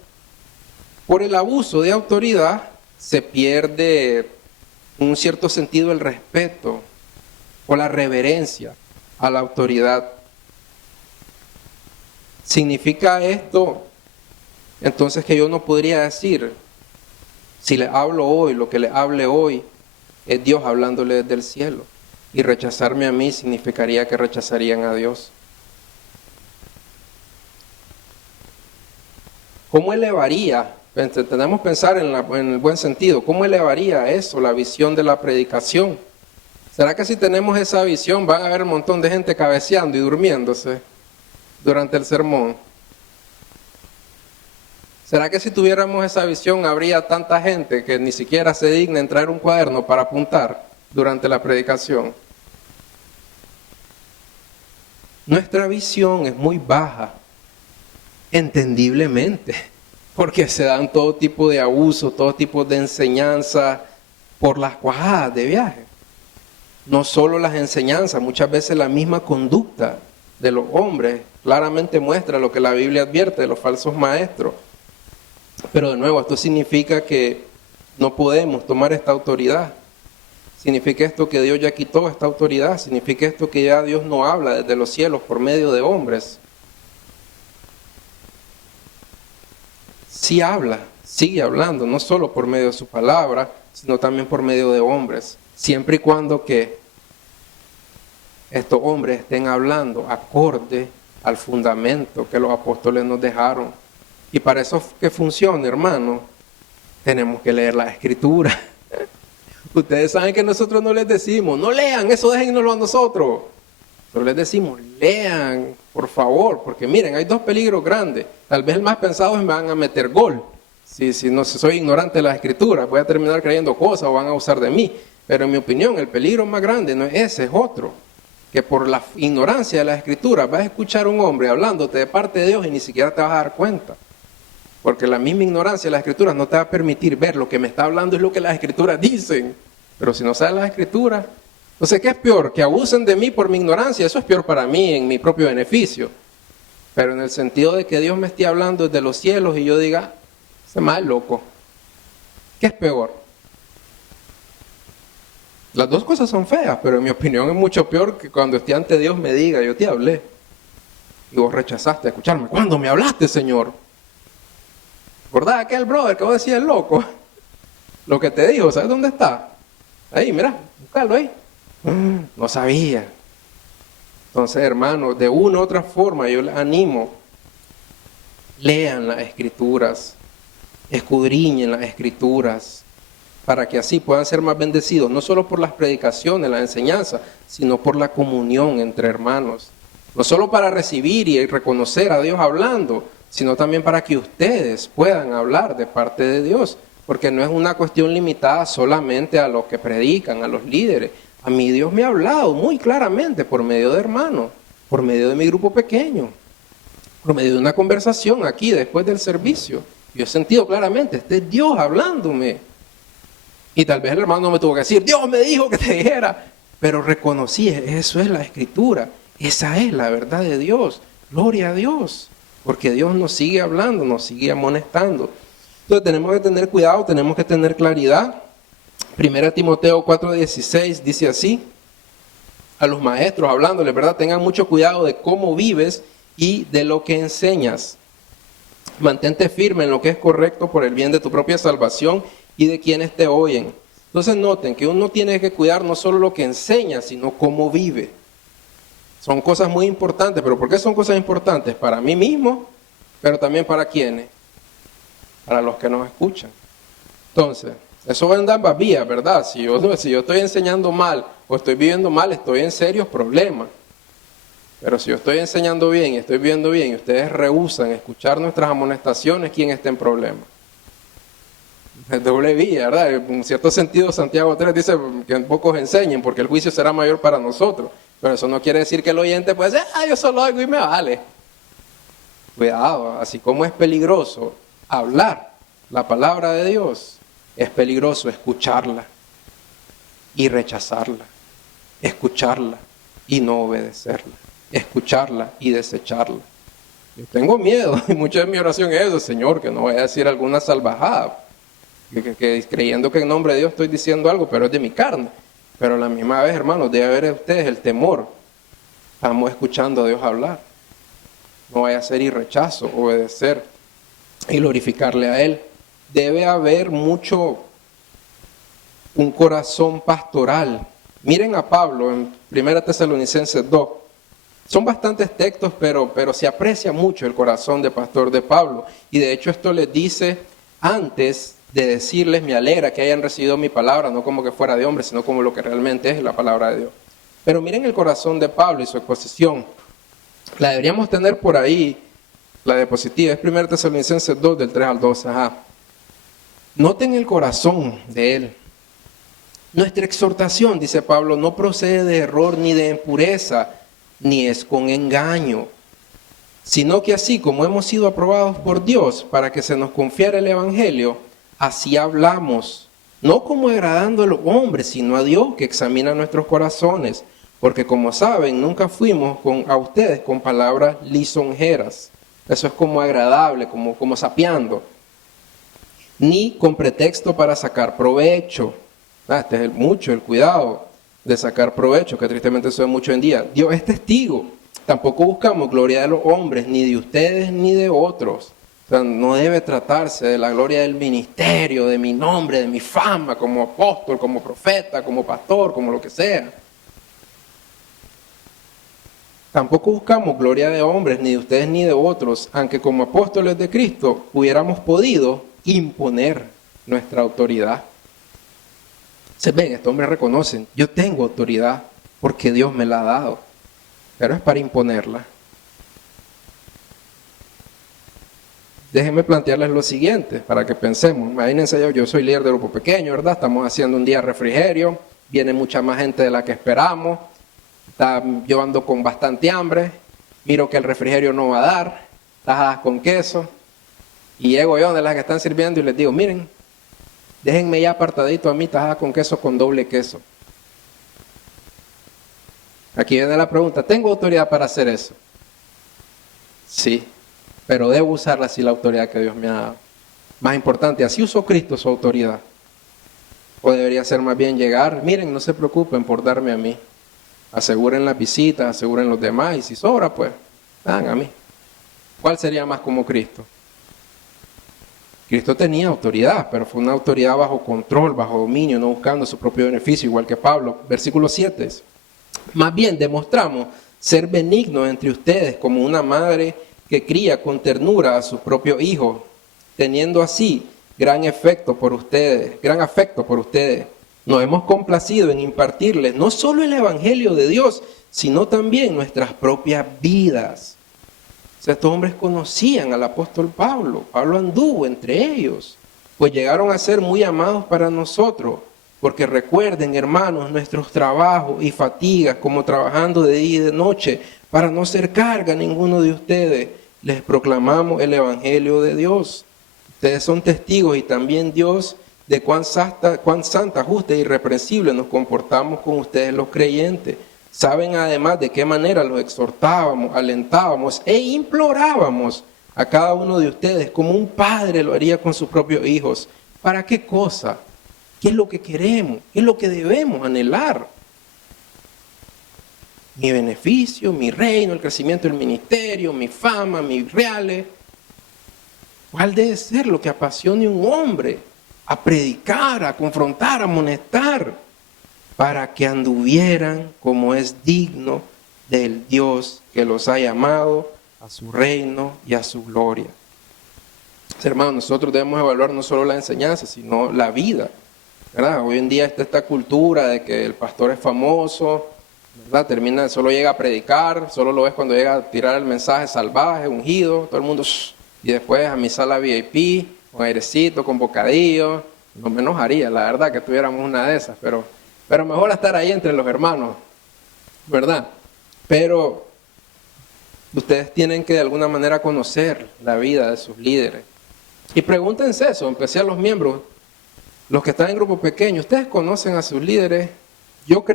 por el abuso de autoridad se pierde un cierto sentido el respeto o la reverencia a la autoridad. ¿Significa esto entonces que yo no podría decir, si le hablo hoy, lo que le hable hoy es Dios hablándole desde el cielo? Y rechazarme a mí significaría que rechazarían a Dios. ¿Cómo elevaría? Tenemos que pensar en el buen sentido. ¿Cómo elevaría eso, la visión de la predicación? ¿Será que si tenemos esa visión van a haber un montón de gente cabeceando y durmiéndose durante el sermón? ¿Será que si tuviéramos esa visión habría tanta gente que ni siquiera se digna en traer un cuaderno para apuntar durante la predicación? Nuestra visión es muy baja, entendiblemente, porque se dan todo tipo de abusos, todo tipo de enseñanzas por las cuajadas de viaje. No solo las enseñanzas, muchas veces la misma conducta de los hombres claramente muestra lo que la Biblia advierte de los falsos maestros. Pero de nuevo, esto significa que no podemos tomar esta autoridad. Significa esto que Dios ya quitó esta autoridad. Significa esto que ya Dios no habla desde los cielos por medio de hombres. Sí habla, sigue hablando, no solo por medio de su palabra, sino también por medio de hombres. Siempre y cuando que estos hombres estén hablando acorde al fundamento que los apóstoles nos dejaron. Y para eso que funcione, hermano, tenemos que leer la Escritura. Ustedes saben que nosotros no les decimos, no lean, eso déjennoslo a nosotros. Nosotros les decimos, lean, por favor, porque miren, hay dos peligros grandes. Tal vez el más pensado es me van a meter gol. Si no soy ignorante de la Escritura, voy a terminar creyendo cosas o van a abusar de mí. Pero en mi opinión, el peligro más grande no es ese, es otro. Que por la ignorancia de la Escritura vas a escuchar a un hombre hablándote de parte de Dios y ni siquiera te vas a dar cuenta. Porque la misma ignorancia de las Escrituras no te va a permitir ver lo que me está hablando es lo que las Escrituras dicen. Pero si no sabes las Escrituras, entonces ¿qué es peor? Que abusen de mí por mi ignorancia, eso es peor para mí en mi propio beneficio. Pero en el sentido de que Dios me esté hablando desde los cielos y yo diga, ese más loco. ¿Qué es peor? Las dos cosas son feas, pero en mi opinión es mucho peor que cuando esté ante Dios me diga, yo te hablé. Y vos rechazaste escucharme. ¿Cuándo me hablaste, Señor? ¿Verdad aquel brother que vos decías el loco? Lo que te dijo, ¿sabes dónde está? Ahí, mira, búscalo ahí. No sabía. Entonces, hermanos, de una u otra forma yo les animo, lean las Escrituras, escudriñen las Escrituras, para que así puedan ser más bendecidos, no solo por las predicaciones, las enseñanzas, sino por la comunión entre hermanos. No solo para recibir y reconocer a Dios hablando, sino también para que ustedes puedan hablar de parte de Dios, porque no es una cuestión limitada solamente a los que predican, a los líderes. A mí Dios me ha hablado muy claramente por medio de hermanos, por medio de mi grupo pequeño, por medio de una conversación aquí después del servicio. Yo he sentido claramente, este es Dios hablándome. Y tal vez el hermano me tuvo que decir, Dios me dijo que te dijera, pero reconocí, eso es la Escritura, esa es la verdad de Dios, gloria a Dios, porque Dios nos sigue hablando, nos sigue amonestando. Entonces tenemos que tener cuidado, tenemos que tener claridad. 1 Timoteo 4:16 dice así, a los maestros hablándoles, ¿verdad? Tengan mucho cuidado de cómo vives y de lo que enseñas. Mantente firme en lo que es correcto por el bien de tu propia salvación y de quienes te oyen. Entonces noten que uno tiene que cuidar no solo lo que enseña, sino cómo vive. Son cosas muy importantes, pero ¿por qué son cosas importantes? Para mí mismo, pero también para quienes, para los que nos escuchan. Entonces, eso va en ambas vías, ¿verdad? Si yo estoy enseñando mal o estoy viviendo mal, estoy en serios problemas. Pero si yo estoy enseñando bien y estoy viviendo bien y ustedes rehúsan escuchar nuestras amonestaciones, ¿quién está en problema? Es doble vía, ¿verdad? En cierto sentido, Santiago 3 dice que pocos enseñen porque el juicio será mayor para nosotros. Pero eso no quiere decir que el oyente puede decir, yo solo oigo y me vale. Cuidado, así como es peligroso hablar la palabra de Dios, es peligroso escucharla y rechazarla, escucharla y no obedecerla, escucharla y desecharla. Yo tengo miedo y mucha de mi oración es eso, Señor, que no vaya a decir alguna salvajada, que creyendo que en nombre de Dios estoy diciendo algo, pero es de mi carne. Pero a la misma vez, hermanos, debe haber en ustedes el temor. Estamos escuchando a Dios hablar. No vaya a ser y rechazo, obedecer y glorificarle a Él. Debe haber un corazón pastoral. Miren a Pablo en 1 Tesalonicenses 2. Son bastantes textos, pero se aprecia mucho el corazón de pastor de Pablo. Y de hecho esto les dice antes de decirles, me alegra que hayan recibido mi palabra, no como que fuera de hombre, sino como lo que realmente es la palabra de Dios. Pero miren el corazón de Pablo y su exposición. La deberíamos tener por ahí, la diapositiva, es 1 Tesalonicenses 2, del 3 al 12. Noten el corazón de él. Nuestra exhortación, dice Pablo, no procede de error ni de impureza, ni es con engaño, sino que así como hemos sido aprobados por Dios para que se nos confiara el Evangelio, así hablamos, no como agradando a los hombres, sino a Dios que examina nuestros corazones, porque como saben, nunca fuimos a ustedes con palabras lisonjeras, eso es como agradable, como sapeando, ni con pretexto para sacar provecho. Este es mucho el cuidado de sacar provecho, que tristemente eso es mucho en día. Dios es testigo. Tampoco buscamos gloria de los hombres, ni de ustedes, ni de otros. O sea, no debe tratarse de la gloria del ministerio, de mi nombre, de mi fama, como apóstol, como profeta, como pastor, como lo que sea. Tampoco buscamos gloria de hombres, ni de ustedes, ni de otros, aunque como apóstoles de Cristo hubiéramos podido imponer nuestra autoridad. Se ven, estos hombres reconocen, yo tengo autoridad porque Dios me la ha dado, pero es para imponerla. Déjenme plantearles lo siguiente, para que pensemos. Imagínense, yo soy líder de grupo pequeño, ¿verdad? Estamos haciendo un día de refrigerio, viene mucha más gente de la que esperamos, yo ando con bastante hambre, miro que el refrigerio no va a dar, tajadas con queso, y llego yo de las que están sirviendo y les digo, miren, déjenme ya apartadito a mí tajadas con queso con doble queso. Aquí viene la pregunta, ¿tengo autoridad para hacer eso? Sí, pero debo usarla así la autoridad que Dios me ha dado. Más importante, así usó Cristo su autoridad. O debería ser más bien llegar, miren, no se preocupen por darme a mí. Aseguren las visitas, aseguren los demás, y si sobra, pues, dan a mí. ¿Cuál sería más como Cristo? Cristo tenía autoridad, pero fue una autoridad bajo control, bajo dominio, no buscando su propio beneficio, igual que Pablo. Versículo 7. Más bien demostramos ser benignos entre ustedes como una madre que cría con ternura a su propio hijo, teniendo así gran afecto por ustedes. Nos hemos complacido en impartirles no solo el Evangelio de Dios, sino también nuestras propias vidas. O sea, estos hombres conocían al apóstol Pablo. Pablo anduvo entre ellos, pues llegaron a ser muy amados para nosotros. Porque recuerden, hermanos, nuestros trabajos y fatigas, como trabajando de día y de noche, para no ser carga a ninguno de ustedes, les proclamamos el Evangelio de Dios. Ustedes son testigos y también Dios de cuán santa, justa e irreprensible nos comportamos con ustedes los creyentes. Saben además de qué manera los exhortábamos, alentábamos e implorábamos a cada uno de ustedes como un padre lo haría con sus propios hijos. ¿Para qué cosa? ¿Qué es lo que queremos? ¿Qué es lo que debemos anhelar? Mi beneficio, mi reino, el crecimiento del ministerio, mi fama, mis reales. ¿Cuál debe ser lo que apasione a un hombre? A predicar, a confrontar, a amonestar, para que anduvieran como es digno del Dios que los ha llamado a su reino y a su gloria. Hermanos, nosotros debemos evaluar no solo la enseñanza, sino la vida, ¿verdad? Hoy en día está esta cultura de que el pastor es famoso, ¿verdad? Solo llega a predicar, solo lo ves cuando llega a tirar el mensaje salvaje, ungido, todo el mundo, y después a mi sala VIP, con airecito, con bocadillo. No me enojaría, la verdad, que tuviéramos una de esas, pero mejor estar ahí entre los hermanos, ¿verdad? Pero ustedes tienen que de alguna manera conocer la vida de sus líderes. Y pregúntense eso, empecé a los miembros, los que están en grupos pequeños, ¿ustedes conocen a sus líderes?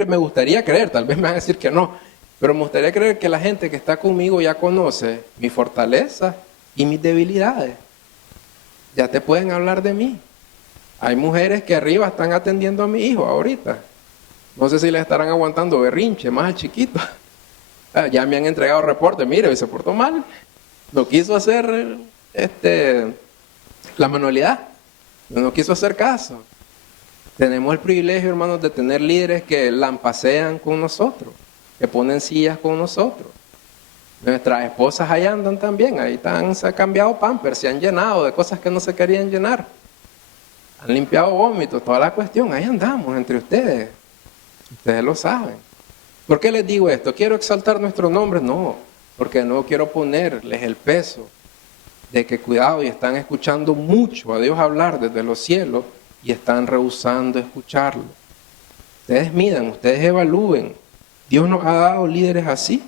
Me gustaría creer, tal vez me van a decir que no, pero me gustaría creer que la gente que está conmigo ya conoce mi fortaleza y mis debilidades. Ya te pueden hablar de mí. Hay mujeres que arriba están atendiendo a mi hijo ahorita. No sé si le estarán aguantando berrinche, más chiquito. Ya me han entregado reportes, mire, se portó mal. No quiso hacer la manualidad. No quiso hacer caso. Tenemos el privilegio, hermanos, de tener líderes que lampasean con nosotros, que ponen sillas con nosotros. Nuestras esposas ahí andan también, se ha cambiado pampers, se han llenado de cosas que no se querían llenar. Han limpiado vómitos, toda la cuestión, ahí andamos entre ustedes. Ustedes lo saben. ¿Por qué les digo esto? ¿Quiero exaltar nuestro nombre? No, porque no quiero ponerles el peso de que cuidado y están escuchando mucho a Dios hablar desde los cielos y están rehusando escucharlo. Ustedes midan, ustedes evalúen. Dios nos ha dado líderes así.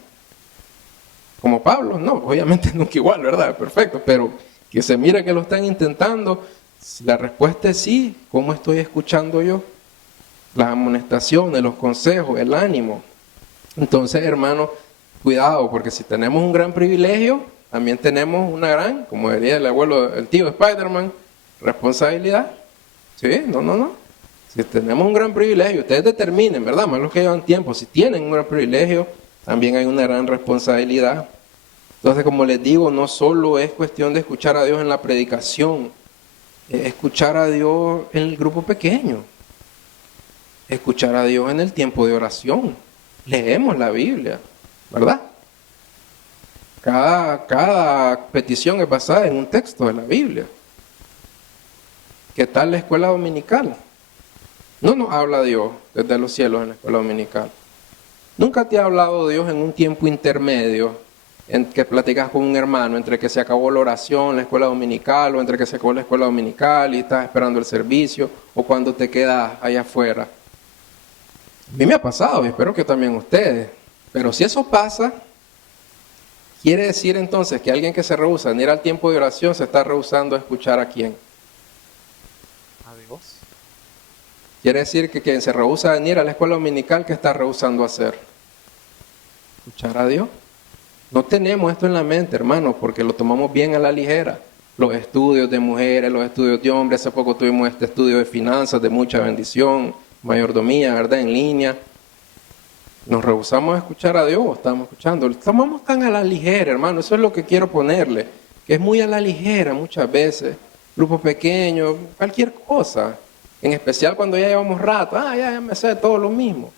Como Pablo, no, obviamente nunca igual, ¿verdad? Perfecto, pero que se mire que lo están intentando. Si la respuesta es sí, ¿cómo estoy escuchando yo? Las amonestaciones, los consejos, el ánimo. Entonces, hermanos, cuidado, porque si tenemos un gran privilegio, también tenemos una gran, como diría el tío Spider-Man, responsabilidad. ¿Sí? No. Si tenemos un gran privilegio, ustedes determinen, ¿verdad? Más los que llevan tiempo, si tienen un gran privilegio, también hay una gran responsabilidad. Entonces, como les digo, no solo es cuestión de escuchar a Dios en la predicación, es escuchar a Dios en el grupo pequeño, escuchar a Dios en el tiempo de oración. Leemos la Biblia, ¿verdad? Cada petición es basada en un texto de la Biblia. ¿Qué tal la escuela dominical? No nos habla Dios desde los cielos en la escuela dominical. ¿Nunca te ha hablado Dios en un tiempo intermedio en que platicas con un hermano entre que se acabó la oración, la escuela dominical, o entre que se acabó la escuela dominical y estás esperando el servicio, o cuando te quedas allá afuera? A mí me ha pasado y espero que también ustedes. Pero si eso pasa, quiere decir entonces que alguien que se rehúsa a venir al tiempo de oración se está rehusando a escuchar a quién. A Dios. Quiere decir que quien se rehúsa a venir a la escuela dominical, ¿qué está rehusando hacer? Escuchar a Dios. No tenemos esto en la mente, hermanos, porque lo tomamos bien a la ligera. los estudios de mujeres, los estudios de hombres. Hace poco tuvimos este estudio de finanzas de mucha bendición, mayordomía, ¿verdad? En línea. Nos rehusamos a escuchar a Dios, estamos escuchando. Estamos tan a la ligera, hermano, eso es lo que quiero ponerle, que es muy a la ligera muchas veces. Grupos pequeños, cualquier cosa. En especial cuando ya llevamos rato, ya me sé todo lo mismo.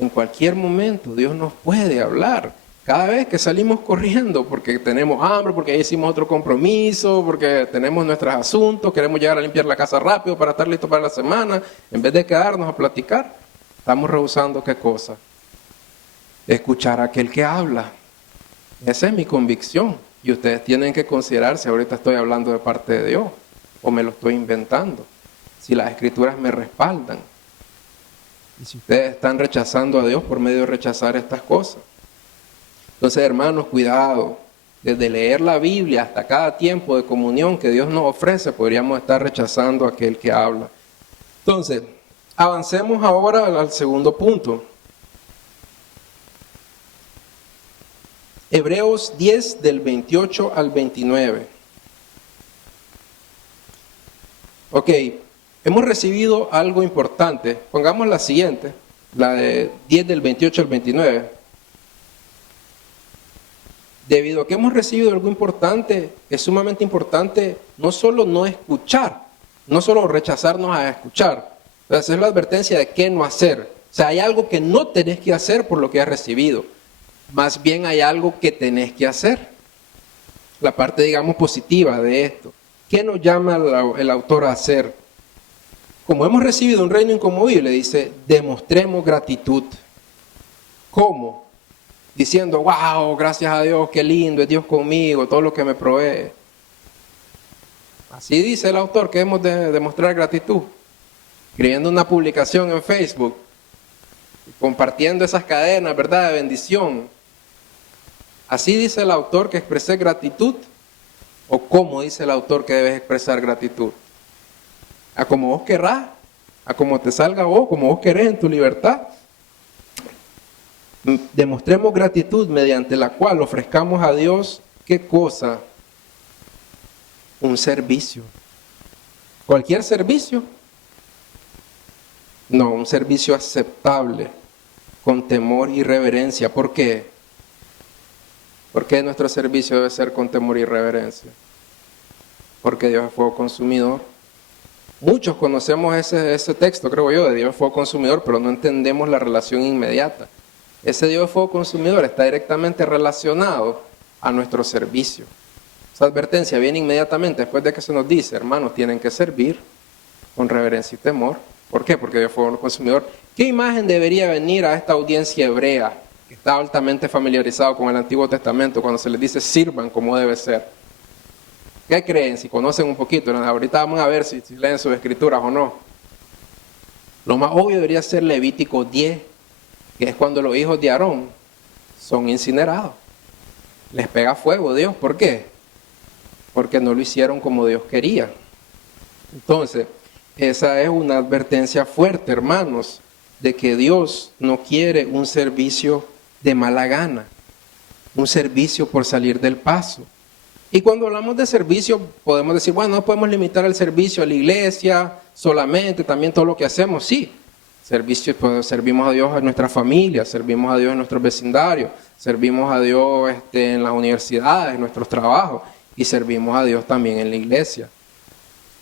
En cualquier momento Dios nos puede hablar. Cada vez que salimos corriendo porque tenemos hambre, porque ya hicimos otro compromiso, porque tenemos nuestros asuntos, queremos llegar a limpiar la casa rápido para estar listos para la semana, en vez de quedarnos a platicar, estamos rehusando ¿qué cosa? Escuchar a aquel que habla. Esa es mi convicción. Y ustedes tienen que considerar si ahorita estoy hablando de parte de Dios o me lo estoy inventando. Si las escrituras me respaldan. Y si ustedes están rechazando a Dios por medio de rechazar estas cosas. Entonces, hermanos, cuidado. Desde leer la Biblia hasta cada tiempo de comunión que Dios nos ofrece, podríamos estar rechazando a aquel que habla. Entonces, avancemos ahora al segundo punto. Hebreos 10 del 28 al 29. Ok, hemos recibido algo importante. Pongamos la siguiente, la de 10 del 28 al 29. Debido a que hemos recibido algo importante, es sumamente importante no solo no escuchar, no solo rechazarnos a escuchar, pero hacer la advertencia de qué no hacer. O sea, hay algo que no tenés que hacer por lo que has recibido. Más bien hay algo que tenés que hacer. La parte, digamos, positiva de esto. ¿Qué nos llama el autor a hacer? Como hemos recibido un reino inconmovible, dice, demostremos gratitud. ¿Cómo? Diciendo, wow, gracias a Dios, qué lindo es Dios conmigo, todo lo que me provee. Así dice el autor que hemos de demostrar gratitud. Escribiendo una publicación en Facebook, compartiendo esas cadenas, ¿verdad?, de bendición. Así dice el autor que expresé gratitud, o cómo dice el autor que debes expresar gratitud. A como vos querrás, a como te salga vos, como vos querés en tu libertad. Demostremos gratitud mediante la cual ofrezcamos a Dios, ¿qué cosa? Un servicio. ¿Cualquier servicio? No, un servicio aceptable, con temor y reverencia. ¿Por qué? ¿Por qué nuestro servicio debe ser con temor y reverencia? Porque Dios es fuego consumidor. Muchos conocemos ese texto, creo yo, de Dios es fuego consumidor, pero no entendemos la relación inmediata. Ese Dios es fuego consumidor está directamente relacionado a nuestro servicio. Esa advertencia viene inmediatamente después de que se nos dice, hermanos, tienen que servir con reverencia y temor. ¿Por qué? Porque Dios es fuego consumidor. ¿Qué imagen debería venir a esta audiencia hebrea que está altamente familiarizado con el Antiguo Testamento cuando se les dice sirvan como debe ser? ¿Qué creen? Si conocen un poquito, ahorita vamos a ver si leen sus escrituras o no. Lo más obvio debería ser Levítico 10, que es cuando los hijos de Aarón son incinerados. Les pega fuego Dios. ¿Por qué? Porque no lo hicieron como Dios quería. Entonces, esa es una advertencia fuerte, hermanos, de que Dios no quiere un servicio de mala gana, un servicio por salir del paso. Y cuando hablamos de servicio, podemos decir, bueno, no podemos limitar el servicio a la iglesia solamente, también todo lo que hacemos, sí. Servicio, pues, servimos a Dios en nuestra familia, servimos a Dios en nuestros vecindarios, servimos a Dios en las universidades, en nuestros trabajos, y servimos a Dios también en la iglesia.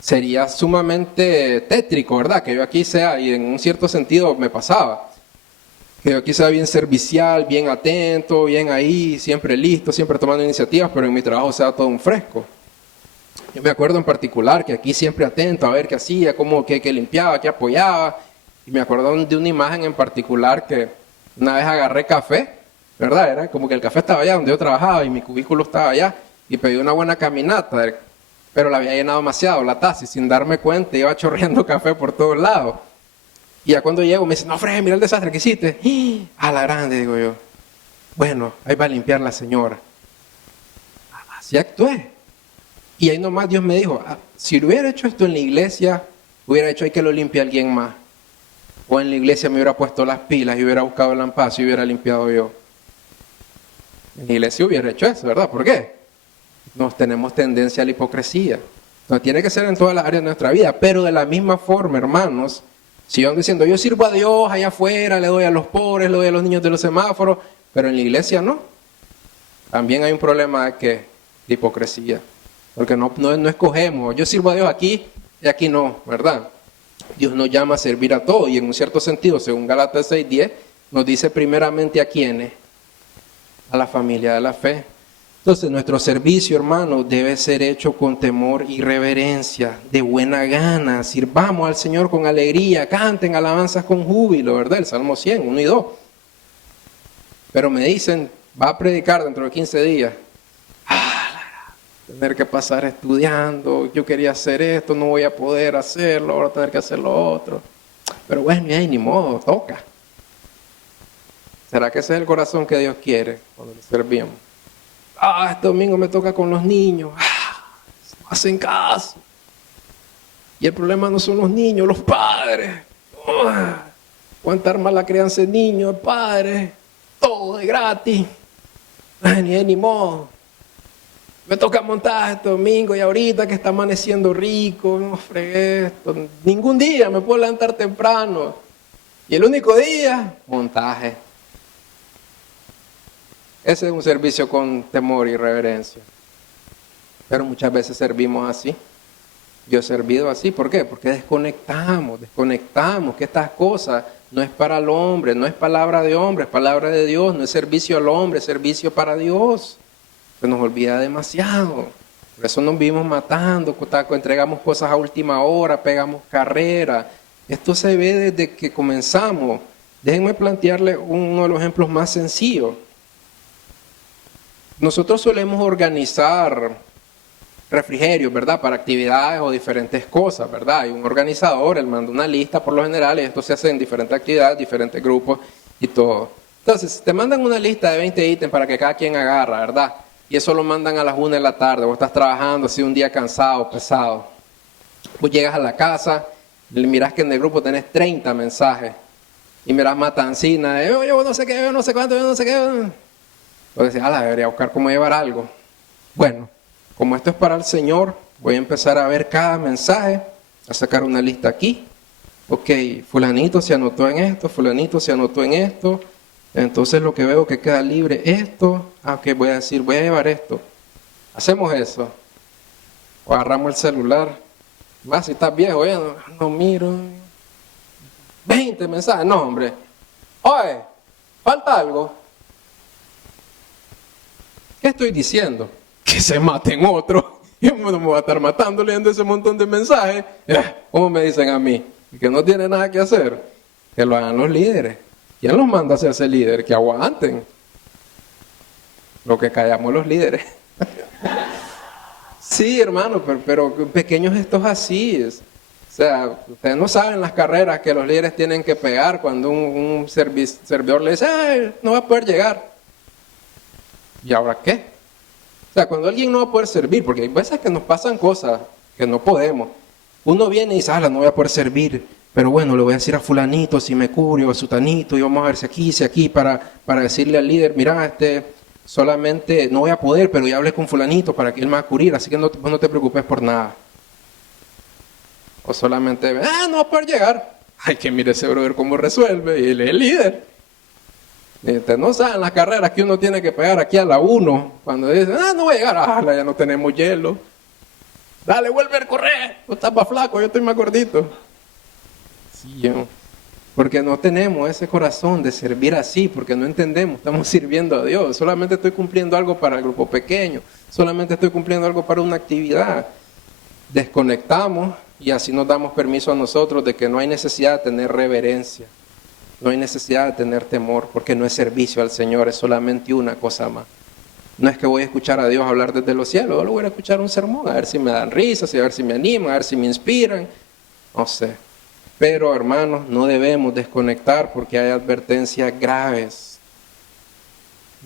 Sería sumamente tétrico, ¿verdad? Que yo aquí sea, y en un cierto sentido me pasaba, que yo aquí sea bien servicial, bien atento, bien ahí, siempre listo, siempre tomando iniciativas, pero en mi trabajo sea todo un fresco. Yo me acuerdo en particular que aquí siempre atento a ver qué hacía, cómo, qué limpiaba, qué apoyaba. Y me acuerdo de una imagen en particular que una vez agarré café, ¿verdad? Era como que el café estaba allá donde yo trabajaba y mi cubículo estaba allá, y pedí una buena caminata, pero la había llenado demasiado la taza y sin darme cuenta iba chorreando café por todos lados. Y ya cuando llego me dice, no, Fred, mira el desastre que hiciste. A la grande, digo yo. Bueno, ahí va a limpiar la señora. Así actué. Y ahí nomás Dios me dijo, si hubiera hecho esto en la iglesia, hubiera hecho ahí que lo limpie alguien más. O en la iglesia me hubiera puesto las pilas y hubiera buscado el lampazo y hubiera limpiado yo. En la iglesia hubiera hecho eso, ¿verdad? ¿Por qué? nos tenemos tendencia a la hipocresía. No tiene que ser en todas las áreas de nuestra vida, pero de la misma forma, hermanos, si yo ando diciendo, yo sirvo a Dios allá afuera, le doy a los pobres, le doy a los niños de los semáforos, pero en la iglesia no. También hay un problema de hipocresía, porque no escogemos, yo sirvo a Dios aquí y aquí no, ¿verdad? Dios nos llama a servir a todos y en un cierto sentido, según Gálatas 6:10, nos dice primeramente a quiénes, a la familia de la fe. Entonces nuestro servicio, hermano, debe ser hecho con temor y reverencia, de buena gana. Sirvamos al Señor con alegría, canten alabanzas con júbilo, ¿verdad? El Salmo 100, 1 y 2. Pero me dicen, va a predicar dentro de 15 días. Tener que pasar estudiando, yo quería hacer esto, no voy a poder hacerlo, ahora tener que hacer lo otro. Pero bueno, ya ni modo, toca. ¿Será que ese es el corazón que Dios quiere cuando le servimos? Este domingo me toca con los niños. No hacen caso. Y el problema no son los niños, los padres. Aguantar más la crianza de niños, padres. Todo es gratis. Ni modo. Me toca montar este domingo y ahorita que está amaneciendo rico, no fregué esto. Ningún día me puedo levantar temprano. Y el único día, montaje. Ese es un servicio con temor y reverencia. Pero muchas veces servimos así. Yo he servido así. ¿Por qué? Porque desconectamos que estas cosas no es para el hombre, no es palabra de hombre, es palabra de Dios, no es servicio al hombre, es servicio para Dios. Se nos olvida demasiado. Por eso nos vivimos matando, entregamos cosas a última hora, pegamos carrera. Esto se ve desde que comenzamos. Déjenme plantearle uno de los ejemplos más sencillos. Nosotros solemos organizar refrigerios, ¿verdad? Para actividades o diferentes cosas, ¿verdad? Hay un organizador, él manda una lista por lo general y esto se hace en diferentes actividades, diferentes grupos y todo. Entonces, te mandan una lista de 20 ítems para que cada quien agarra, ¿verdad? Y eso lo mandan a las 1 de la tarde, vos estás trabajando así un día cansado, pesado. Vos llegas a la casa, mirás que en el grupo tenés 30 mensajes y mirás matancina, yo no sé qué, yo no sé cuánto, yo no sé qué. Entonces decís, debería buscar cómo llevar algo. Bueno, como esto es para el Señor, voy a empezar a ver cada mensaje, a sacar una lista aquí. Ok, fulanito se anotó en esto, fulanito se anotó en esto. Entonces lo que veo que queda libre esto. Ok, voy a decir, voy a llevar esto. Hacemos eso. O agarramos el celular. Más si estás viejo, ya no miro. 20 mensajes, no hombre. Oye, falta algo. ¿Qué estoy diciendo? Que se maten otros. Yo no me voy a estar matando leyendo ese montón de mensajes. ¿Cómo me dicen a mí? Que no tiene nada que hacer. Que lo hagan los líderes. ¿Quién los manda a hacerse líder? Que aguanten. Lo que callamos los líderes. Sí, hermano, pero pequeños gestos así. O sea, ustedes no saben las carreras que los líderes tienen que pegar cuando un servidor le dice, no va a poder llegar. ¿Y ahora qué? O sea, cuando alguien no va a poder servir, porque hay veces que nos pasan cosas que no podemos. Uno viene y dice, no voy a poder servir, pero bueno, le voy a decir a fulanito si me cubre o a sutanito y vamos a ver si aquí, para decirle al líder, mira, solamente no voy a poder, pero ya hablé con fulanito para que él me va a cubrir, así que no te preocupes por nada. O solamente, no va a poder llegar. Ay, que mire ese brother cómo resuelve, y él es el líder. No saben las carreras que uno tiene que pegar aquí a la 1, cuando dicen, no voy a llegar, ya no tenemos hielo. Dale, vuelve a correr, no estás más flaco, yo estoy más gordito. Sí, porque no tenemos ese corazón de servir así, porque no entendemos, estamos sirviendo a Dios. Solamente estoy cumpliendo algo para el grupo pequeño, solamente estoy cumpliendo algo para una actividad. Desconectamos y así nos damos permiso a nosotros de que no hay necesidad de tener reverencia. No hay necesidad de tener temor, porque no es servicio al Señor, es solamente una cosa más. No es que voy a escuchar a Dios hablar desde los cielos, solo voy a escuchar un sermón, a ver si me dan risas, a ver si me animan, a ver si me inspiran, no sé. Pero hermanos, no debemos desconectar porque hay advertencias graves.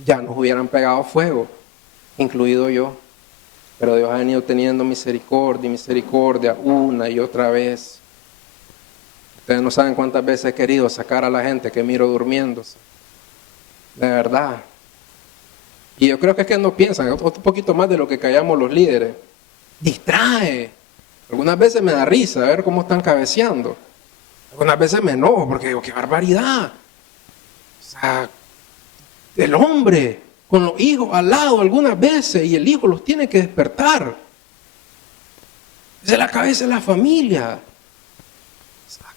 Ya nos hubieran pegado fuego, incluido yo. Pero Dios ha venido teniendo misericordia y misericordia una y otra vez. Ustedes no saben cuántas veces he querido sacar a la gente que miro durmiéndose. De verdad. Y yo creo que es que no piensan, otro poquito más de lo que callamos los líderes. Distrae. Algunas veces me da risa ver cómo están cabeceando. Algunas veces me enojo porque digo, qué barbaridad. O sea, el hombre con los hijos al lado algunas veces y el hijo los tiene que despertar. Esa es la cabeza de la familia.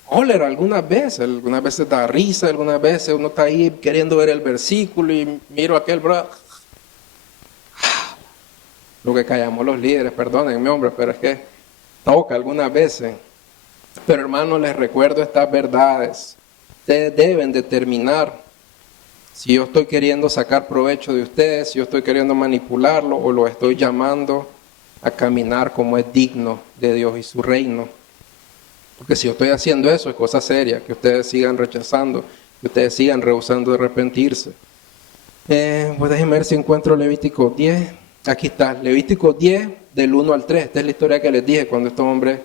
Cólera algunas veces da risa, algunas veces uno está ahí queriendo ver el versículo y miro a aquel bro. Lo que callamos los líderes, perdónenme hombre, pero es que toca algunas veces. Pero hermanos, les recuerdo estas verdades. Ustedes deben determinar si yo estoy queriendo sacar provecho de ustedes, si yo estoy queriendo manipularlo o lo estoy llamando a caminar como es digno de Dios y su reino. Porque si yo estoy haciendo eso es cosa seria, que ustedes sigan rechazando, que ustedes sigan rehusando de arrepentirse. Pues déjenme ver si encuentro Levítico 10. Aquí está, Levítico 10 del 1 al 3. Esta es la historia que les dije cuando estos hombres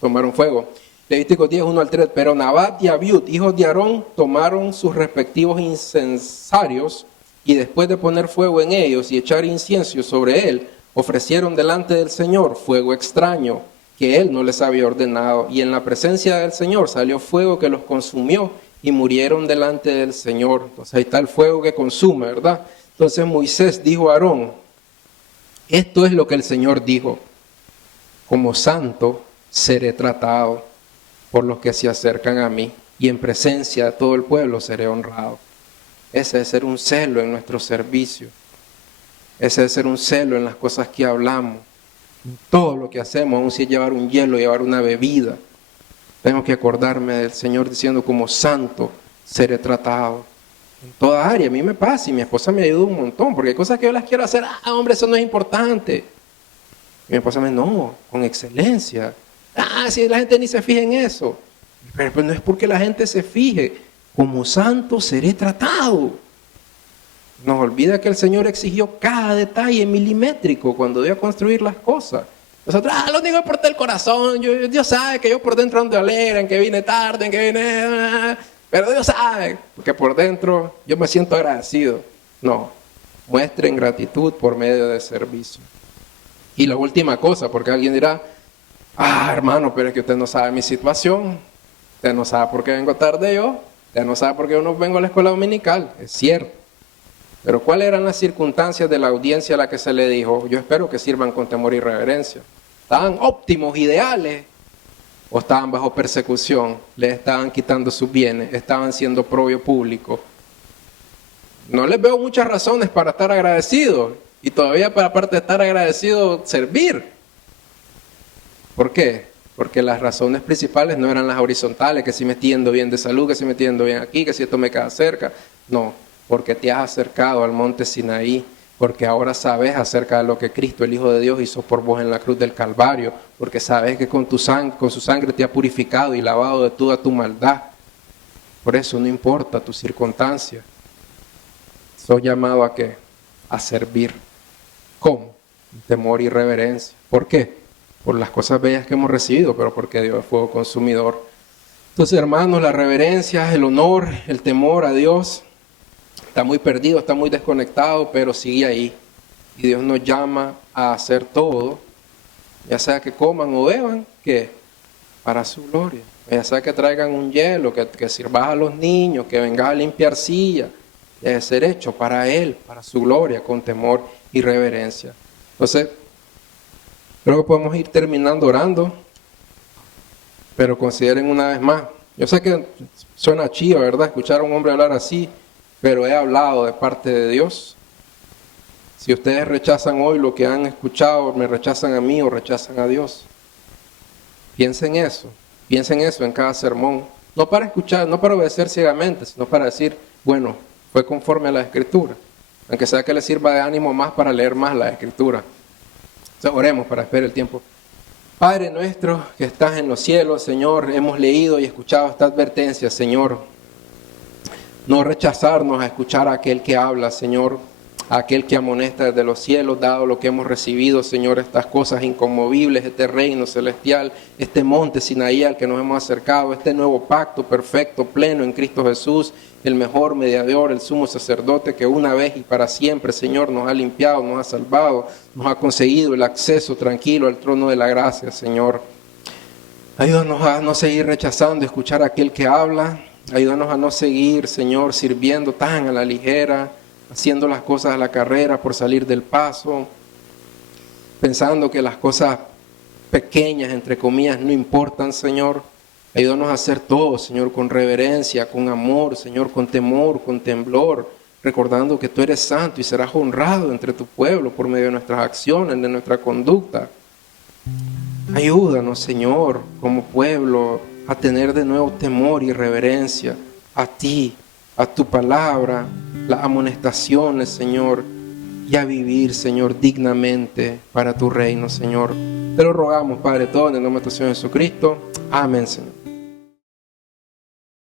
tomaron fuego. Levítico 10, 1 al 3. Pero Nabat y Abiud, hijos de Aarón, tomaron sus respectivos incensarios y después de poner fuego en ellos y echar incienso sobre él, ofrecieron delante del Señor fuego extraño que él no les había ordenado. Y en la presencia del Señor salió fuego que los consumió y murieron delante del Señor. Entonces ahí está el fuego que consume, ¿verdad? Entonces Moisés dijo a Aarón, esto es lo que el Señor dijo, como santo seré tratado por los que se acercan a mí, y en presencia de todo el pueblo seré honrado. Ese es ser un celo en nuestro servicio. Ese es ser un celo en las cosas que hablamos. En todo lo que hacemos, aun si es llevar un hielo, llevar una bebida. Tengo que acordarme del Señor diciendo como santo seré tratado. En toda área, a mí me pasa y mi esposa me ayuda un montón, porque hay cosas que yo las quiero hacer, hombre, eso no es importante. Y mi esposa me dice, no, con excelencia. Si la gente ni se fija en eso. Pero pues no es porque la gente se fije, como santo seré tratado. Nos olvida que el Señor exigió cada detalle milimétrico cuando dio a construir las cosas. Nosotros, lo único que importa el corazón, Dios sabe que yo por dentro ando alegre, en que vine tarde, en que vine... Pero Dios sabe, porque por dentro yo me siento agradecido. No, muestren gratitud por medio de servicio. Y la última cosa, porque alguien dirá, hermano, pero es que usted no sabe mi situación, usted no sabe por qué vengo tarde yo, usted no sabe por qué yo no vengo a la escuela dominical, es cierto. Pero ¿cuáles eran las circunstancias de la audiencia a la que se le dijo? Yo espero que sirvan con temor y reverencia. ¿Estaban óptimos, ideales? ¿O estaban bajo persecución? ¿Les estaban quitando sus bienes? ¿Estaban siendo oprobio público? No les veo muchas razones para estar agradecidos. Y todavía para aparte de estar agradecido, servir. ¿Por qué? Porque las razones principales no eran las horizontales, que si me estoy yendo bien de salud, que si me estoy yendo bien aquí, que si esto me queda cerca. No, porque te has acercado al monte Sinaí, porque ahora sabes acerca de lo que Cristo, el Hijo de Dios, hizo por vos en la cruz del Calvario, porque sabes que con su sangre te ha purificado y lavado de toda tu maldad. Por eso no importa tu circunstancia. Sos llamado ¿a qué? A servir. ¿Cómo? Temor y reverencia. ¿Por qué? Por las cosas bellas que hemos recibido, pero porque Dios es fuego consumidor. Entonces, hermanos, la reverencia, el honor, el temor a Dios está muy perdido, está muy desconectado, pero sigue ahí. Y Dios nos llama a hacer todo, ya sea que coman o beban, ¿qué? Para su gloria. Ya sea que traigan un hielo, que sirvas a los niños, que vengas a limpiar sillas. Debe ser hecho para Él, para su gloria, con temor y reverencia. Entonces, creo que podemos ir terminando orando, pero consideren una vez más. Yo sé que suena chido, ¿verdad? Escuchar a un hombre hablar así, pero he hablado de parte de Dios. Si ustedes rechazan hoy lo que han escuchado, me rechazan a mí o rechazan a Dios. Piensen eso en cada sermón. No para escuchar, no para obedecer ciegamente, sino para decir, bueno, fue conforme a la Escritura. Aunque sea que les sirva de ánimo más para leer más la Escritura. Entonces oremos para esperar el tiempo. Padre nuestro que estás en los cielos, Señor, hemos leído y escuchado esta advertencia, Señor. No rechazarnos a escuchar a aquel que habla, Señor. a aquel que amonesta desde los cielos, dado lo que hemos recibido, Señor, estas cosas inconmovibles, este reino celestial, este monte Sinaí al que nos hemos acercado, este nuevo pacto perfecto, pleno en Cristo Jesús, el mejor mediador, el sumo sacerdote que una vez y para siempre, Señor, nos ha limpiado, nos ha salvado, nos ha conseguido el acceso tranquilo al trono de la gracia, Señor. Ayúdanos a no seguir rechazando escuchar a aquel que habla. Ayúdanos a no seguir, Señor, sirviendo tan a la ligera, haciendo las cosas a la carrera por salir del paso, pensando que las cosas pequeñas, entre comillas, no importan, Señor. Ayúdanos a hacer todo, Señor, con reverencia, con amor, Señor, con temor, con temblor, recordando que tú eres santo y serás honrado entre tu pueblo por medio de nuestras acciones, de nuestra conducta. Ayúdanos, Señor, como pueblo, a tener de nuevo temor y reverencia a ti, a tu palabra, las amonestaciones, Señor, y a vivir, Señor, dignamente para tu reino, Señor. Te lo rogamos, Padre, todo en el nombre de tu Señor Jesucristo. Amén, Señor.